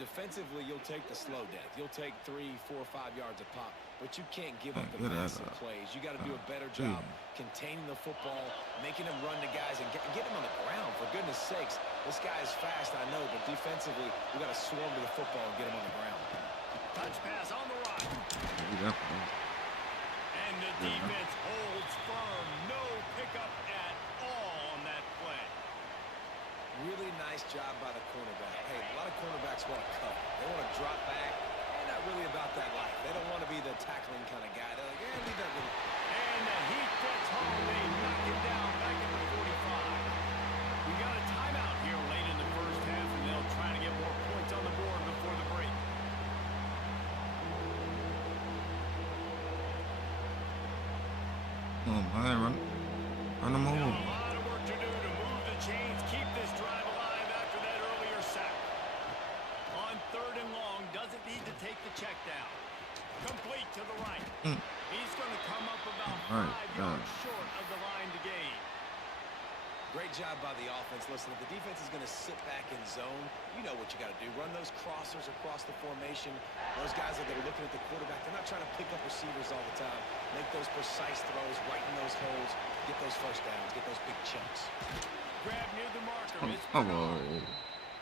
Defensively, you'll take the slow death. You'll take 3, 4, 5 yards a pop, but you can't give up the Good at massive that. plays. You got to do a better Dude. job containing the football, making him run to guys, and get him on the ground. For goodness sakes, this guy is fast, I know, but defensively, we got to swarm to the football and get him on the ground. Touch pass on the run. And the defense holds firm. No pickup at all on that play. Really nice job by the cornerback. Hey, a lot of cornerbacks want to cover. They want to drop back. They're not really about that life. They don't want to be the tackling kind of guy. They're like, yeah, leave that little. And the heat gets home. They knock it down back at the 45. We got a timeout here late in the 1st half, and they'll try to get more points on the board before the break. Oh man, run them Now, over. a lot of work to do to move the chains, keep this drive alive after that earlier sack. On 3rd and long, doesn't need to take the check down. Complete to the right. He's going to come up about 5 yards short of the line to gain. Great job by the offense. Listen, if the defense is going to sit back in zone, you know what you got to do. Run those crossers across the formation. Those guys that are looking at the quarterback, they're not trying to pick up receivers all the time. Make those precise throws, right in those holes, get those 1st downs, get those big chunks. Grab near the marker. It's Oh, Bernard.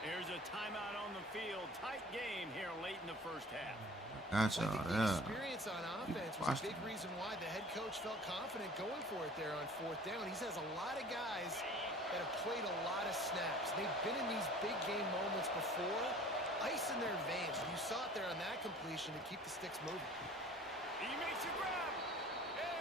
Here's a timeout on the field. Tight game here late in the 1st half. gotcha. I think the Yeah. experience on offense was a big reason why the head coach felt confident going for it there on 4th down. He has a lot of guys that have played a lot of snaps. They've been in these big game moments before, ice in their veins. And you saw it there on that completion to keep the sticks moving. He makes a grab.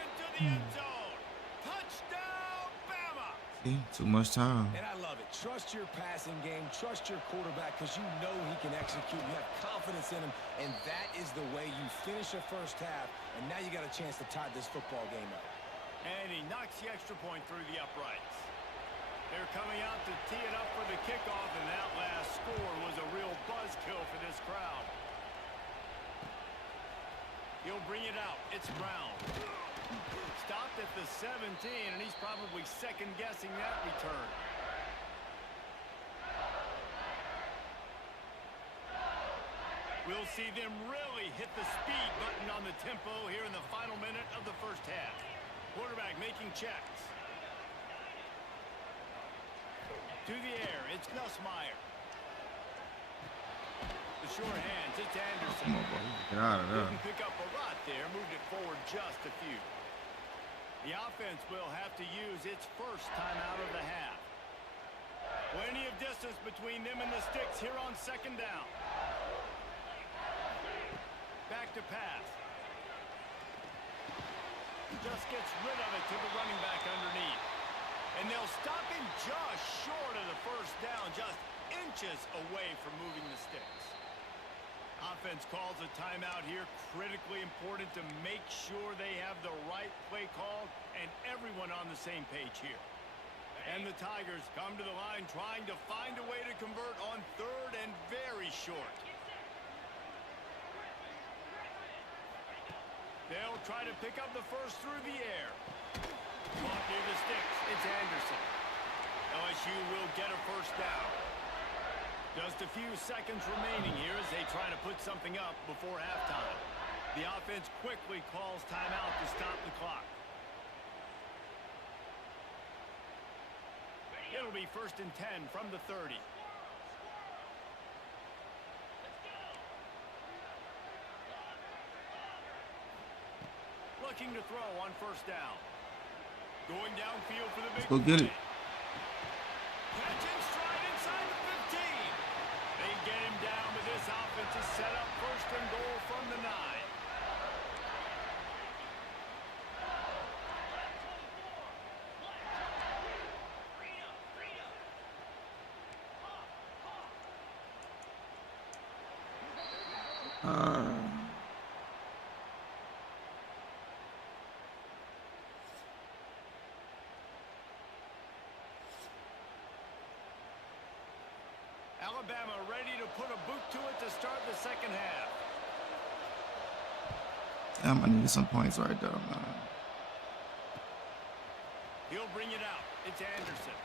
Into the end zone. Touchdown, Bama. See, too much time. And I love it. Trust your passing game. Trust your quarterback because you know he can execute. You have confidence in him, and that is the way you finish a first half, and now you got a chance to tie this football game up. And he knocks the extra point through the uprights. They're coming out to tee it up for the kickoff, and that last score was a real buzzkill for this crowd. He'll bring it out. It's Brown. Stopped at the 17, and he's probably second-guessing that return. We'll see them really hit the speed button on the tempo here in the final minute of the first half. Quarterback making checks. To the air, it's Nussmeier. The short hands, it's Anderson. Come on, bro. Get out of there. Didn't pick up a lot there, moved it forward just a few. The offense will have to use its first timeout of the half. Plenty of distance between them and the sticks here on second down. Back to pass. Just gets rid of it to the running back underneath. And they'll stop him just short of the first down, just inches away from moving the sticks. Offense calls a timeout here. Critically important to make sure they have the right play call and everyone on the same page here. And the Tigers come to the line trying to find a way to convert on third and very short. They'll try to pick up the first through the air. Caught near the sticks. It's Anderson. LSU will get a first down. Just a few seconds remaining here as they try to put something up before halftime. The offense quickly calls timeout to stop the clock. It'll be 1st and 10 from the 30. Looking to throw on first down. Going downfield for the big Let's go get it. Catch and stride inside the 15. They get him down, but this offense is set up 1st and goal from the 9. Alabama ready to put a boot to it to start the second half. Damn, I need some points right there, man. He'll bring it out. It's Anderson.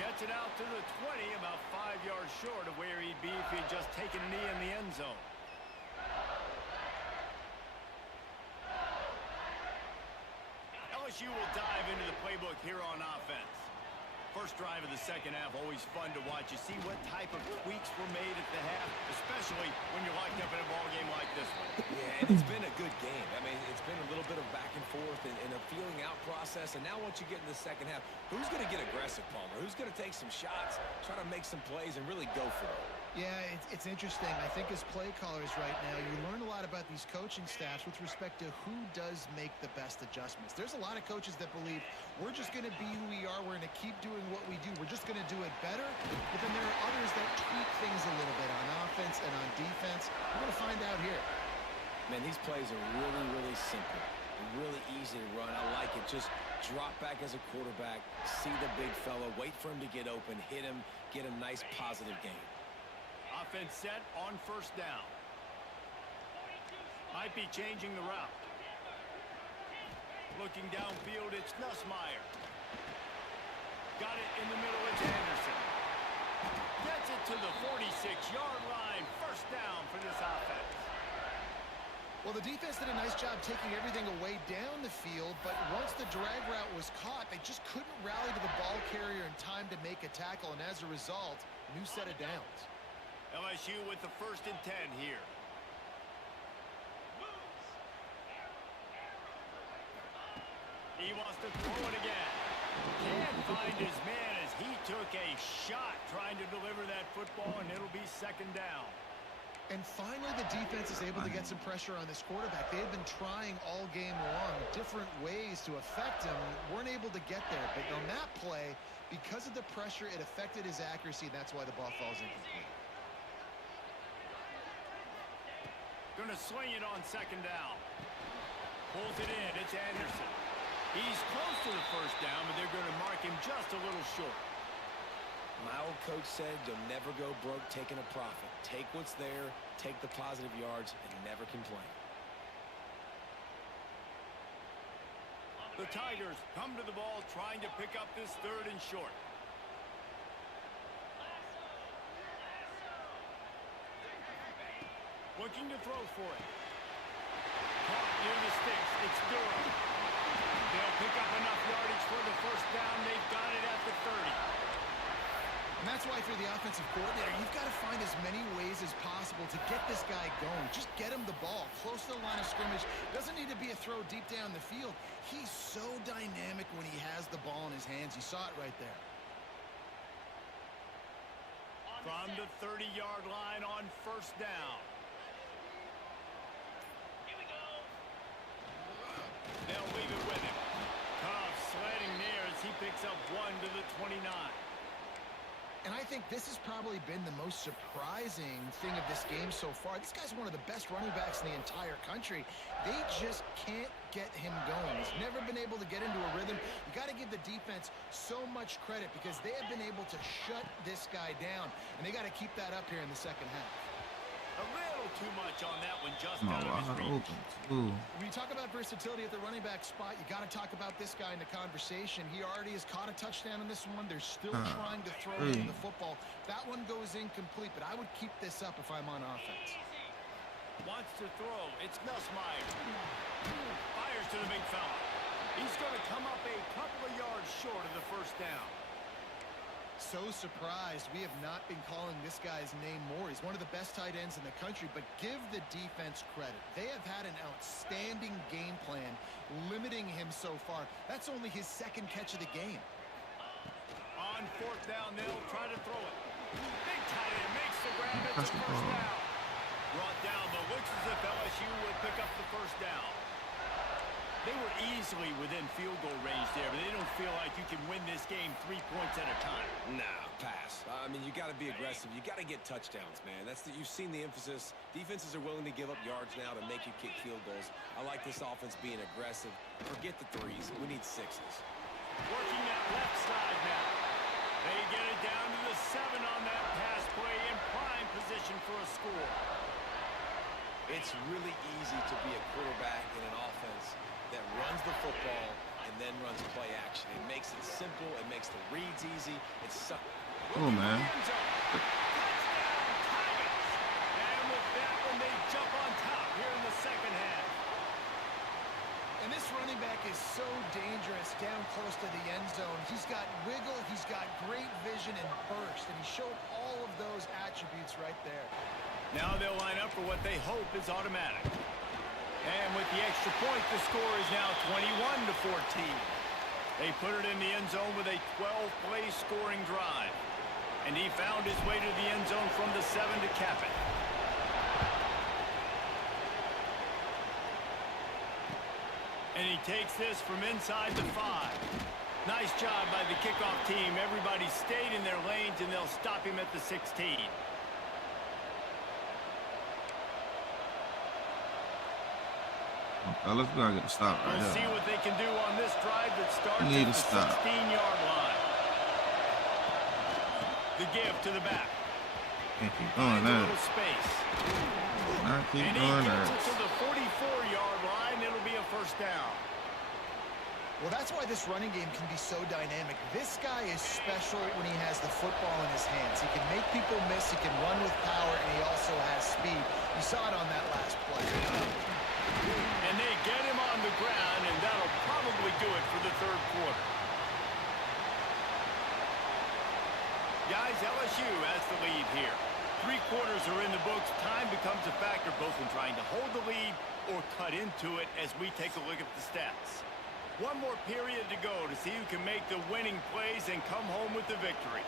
Gets it out to the 20, about 5 yards short of where he'd be if he'd just taken a knee in the end zone. LSU will dive into the playbook here on offense. First drive of the second half, always fun to watch. You see what type of tweaks were made at the half, especially when you're locked up in a ball game like this one. Yeah, and it's been a good game. I mean, it's been a little bit of back and forth and a feeling out process. And now once you get in the second half, who's going to get aggressive, Palmer? Who's going to take some shots, try to make some plays, and really go for it? Yeah, it's interesting. I think as play callers right now, you learn a lot about these coaching staffs with respect to who does make the best adjustments. There's a lot of coaches that believe we're just going to be who we are. We're going to keep doing what we do. We're just going to do it better. But then there are others that tweak things a little bit on offense and on defense. We're going to find out here. Man, these plays are really, really simple. Really easy to run. I like it. Just drop back as a quarterback, see the big fella, wait for him to get open, hit him, get a nice positive game. Offense set on first down. Might be changing the route. Looking downfield, it's Nussmeier. Got it in the middle, it's Anderson. Gets it to the 46-yard line. First down for this offense. Well, the defense did a nice job taking everything away down the field, but once the drag route was caught, they just couldn't rally to the ball carrier in time to make a tackle, and as a result, new set of downs. LSU with the 1st and 10 here. He wants to throw it again. Can't find his man as he took a shot trying to deliver that football, and it'll be 2nd down. And finally, the defense is able to get some pressure on this quarterback. They've been trying all game long different ways to affect him. Weren't able to get there, but on that play, Because of the pressure, it affected his accuracy. That's why the ball falls incomplete. Going to swing it on second down. Pulls it in. It's Anderson. He's close to the first down, but they're going to mark him just a little short. My old coach said you'll never go broke taking a profit. Take what's there, take the positive yards, and never complain. The Tigers come to the ball trying to pick up this third and short. Looking to throw for it. Caught near the sticks. It's Durham. They'll pick up enough yardage for the first down. They've got it at the 30. And that's why, if you're the offensive coordinator, you've got to find as many ways as possible to get this guy going. Just get him the ball close to the line of scrimmage. Doesn't need to be a throw deep down the field. He's so dynamic when he has the ball in his hands. You saw it right there. From the 30-yard line on first down. They'll leave it with him. Tough sledding there as he picks up 1 to the 29. And I think this has probably been the most surprising thing of this game so far. This guy's one of the best running backs in the entire country. They just can't get him going. He's never been able to get into a rhythm. You got to give the defense so much credit because they have been able to shut this guy down. And they got to keep that up here in the second half. A little too much on that one, just Oh, out of his wide reach. open, too. When you talk about versatility at the running back spot, you got to talk about this guy in the conversation. He already has caught a touchdown in this one. They're still trying to throw him the football. That one goes incomplete, but I would keep this up if I'm on offense. Wants to throw. It's Nussmeier. Fires to the big fella. He's going to come up a couple of yards short of the first down. So surprised we have not been calling this guy's name more. He's one of the best tight ends in the country, but give the defense credit. They have had an outstanding game plan limiting him so far. That's only his second catch of the game. On fourth down, they'll try to throw it. Big tight end makes the grab. It's a first down. Brought down, but looks as if LSU will pick up the first down. They were easily within field goal range there, but they don't feel like you can win this game 3 points at a time. Nah, pass. I mean, you got to be aggressive. You got to get touchdowns, man. You've seen the emphasis. Defenses are willing to give up yards now to make you kick field goals. I like this offense being aggressive. Forget the threes. We need sixes. Working that left side now. They get it down to the 7 on that pass play in prime position for a score. It's really easy to be a quarterback in an offense that runs the football and then runs play action. It makes it simple. It makes the reads easy. It's so... Oh, man. Touchdown, Tigers. And with that one, they jump on top here in the second half. And this running back is so dangerous down close to the end zone. He's got wiggle, he's got great vision and burst, and he showed all of those attributes right there. Now they'll line up for what they hope is automatic. And with the extra point, the score is now 21-14. They put it in the end zone with a 12-play scoring drive. And he found his way to the end zone from the 7 to cap it. And he takes this from inside the 5. Nice job by the kickoff team. Everybody stayed in their lanes, and they'll stop him at the 16. Fellas, we gotta get a stop right We'll see here. what they can do on this drive that starts Need at to the stop. 16-yard line. The give to the back. Can't keep Finds doing a that. little space. Not keep And he doing gets that. it to the 44-yard line. It'll be a first down. Well, that's why this running game can be so dynamic. This guy is special when he has the football in his hands. He can make people miss, he can run with power, and he also has speed. You saw it on that last play. And they get him on the ground, and that'll probably do it for the third quarter. Guys, LSU has the lead here. 3 quarters are in the books. Time becomes a factor both in trying to hold the lead or cut into it as we take a look at the stats. One more period to go to see who can make the winning plays and come home with the victory.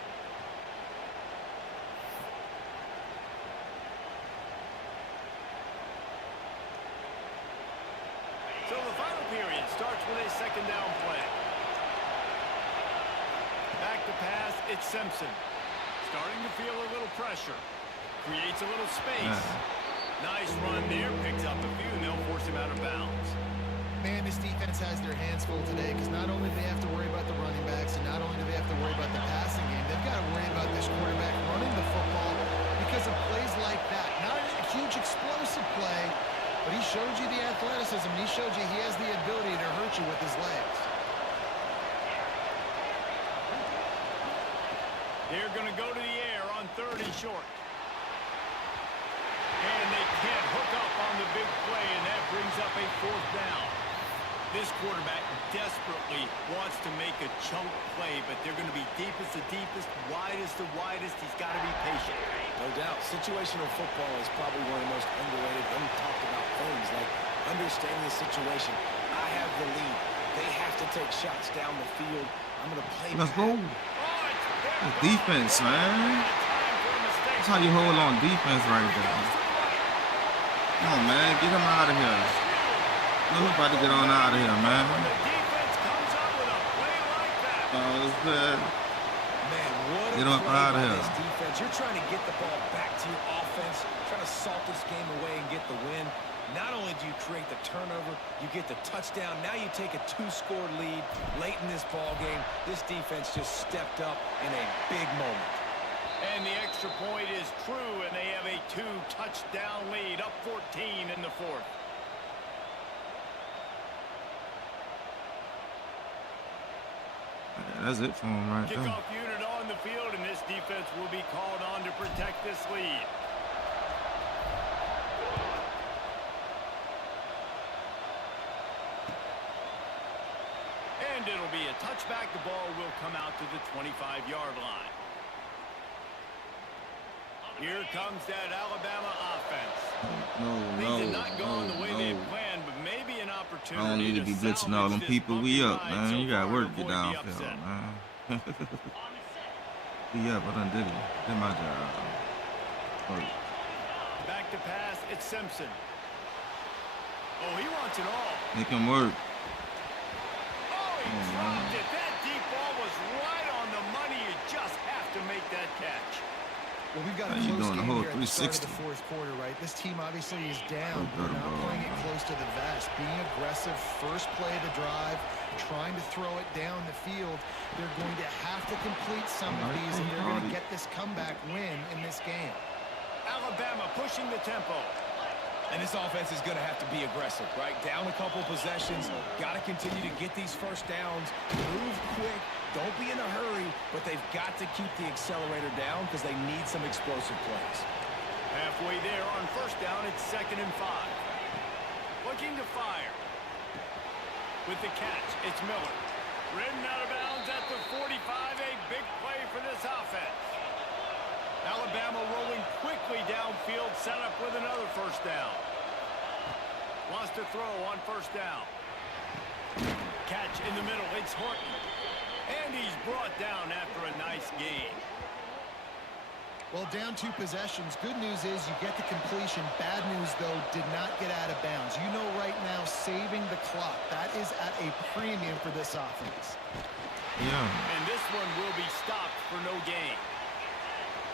So the final period starts with a second down play. Back to pass, it's Simpson. Starting to feel a little pressure. Creates a little space. Nice run there. Picks up a few, and they'll force him out of bounds. Man, this defense has their hands full today because not only do they have to worry about the running backs and not only do they have to worry about the passing game, they've got to worry about this quarterback running the football because of plays like that. Not a huge explosive play, but he showed you the athleticism, and he showed you he has the ability to hurt you with his legs. They're going to go to the air on 3rd and short. And they can't hook up on the big play, and that brings up a 4th down. This quarterback desperately wants to make a chunk play, but they're going to be deepest to deepest, widest to widest. He's got to be patient. No doubt. Situational football is probably one of the most underrated, untalked about things, like understanding the situation. I have the lead. They have to take shots down the field. I'm going to play Let's back. go. That's defense, man. That's how you hold on defense right there. Come on, man. Get him out of here. We're about to get on out of here, man. Oh, it's good. Man, what a Get him play out of by here. this defense. You're trying to get the ball back to your offense, trying to salt this game away and get the win. Not only do you create the turnover, you get the touchdown. Now you take a 2-score lead late in this ball game. This defense just stepped up in a big moment. And the extra point is true, and they have a 2-touchdown lead, up 14 in the 4th. That's it for him right there. Kickoff unit on the field, and this defense will be called on to protect this lead. And it'll be a touchback. The ball will come out to the 25-yard line. Here comes that Alabama offense. Things are not going the way they had planned, but maybe an opportunity. I don't need to be blitzing all them people. We up, man. You got work to get downfield, man. We up. I done did it. Did my job. Back to pass. It's Simpson. Oh, he wants it all. Make him work. Oh, he dropped it. That deep ball was right on the money. You just have to make that catch. Well, we've got a You close doing the game whole here at the start of 360. the 4th quarter, right? This team obviously is down. Go They're to not ball, playing it man. close to the vest, being aggressive, first play of the drive, trying to throw it down the field. They're going to have to complete some of these if they're going to get this comeback win in this game. Alabama pushing the tempo. And this offense is going to have to be aggressive, right? Down a couple possessions. Got to continue to get these first downs. Move quick. Don't be in a hurry, but they've got to keep the accelerator down because they need some explosive plays. Halfway there on 1st down, it's 2nd and 5. Looking to fire. With the catch, it's Miller. Ridden out of bounds at the 45. A big play for this offense. Alabama rolling quickly downfield, set up with another 1st down. Wants to throw on 1st down. Catch in the middle, it's Horton. And he's brought down after a nice gain. Well, down 2 possessions. Good news is you get the completion. Bad news, though, did not get out of bounds. You know right now, saving the clock. That is at a premium for this offense. Yeah. And this one will be stopped for no gain.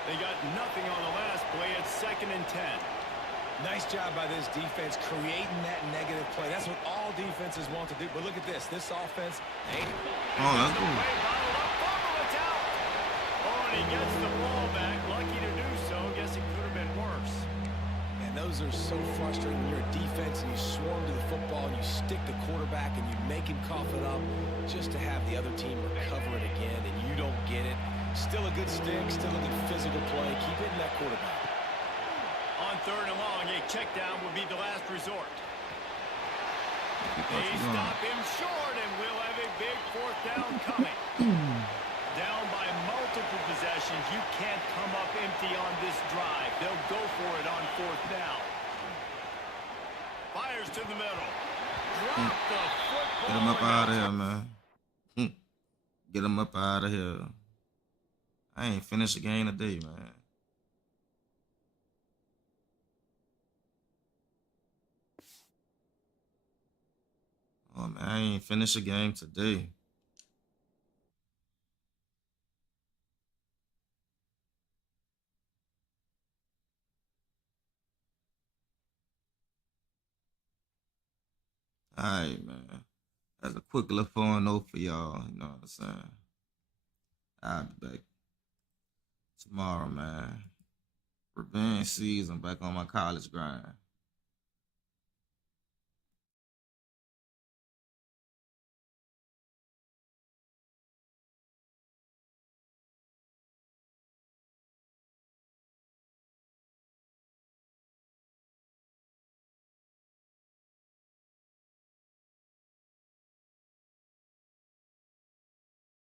They got nothing on the last play. It's 2nd and 10. Nice job by this defense creating that negative play. That's what all defenses want to do. But look at this. This offense, hey. Oh, that's The cool. play bottled up. Fumble, it's out. Oh, and he gets the ball back. Lucky to do so. Guess it could have been worse. Man, those are so frustrating when you're a defense and you swarm to the football and you stick the quarterback and you make him cough it up just to have the other team recover it again and you don't get it. Still a good stick, still a good physical play. Keep hitting that quarterback. On 3rd and long, a check down would be the last resort. They stop him short, and we'll have a big 4th down coming. Down by multiple possessions. You can't come up empty on this drive. They'll go for it on 4th down. Fires to the middle. Drop the football. Get him up out of here, man. Get him up out of here. I ain't finished the game today, man. Oh, man, I ain't finished the game today. Alright, man. That's a quick little fun note for y'all. You know what I'm saying? I'll be back tomorrow, man. Revenge season, back on my college grind.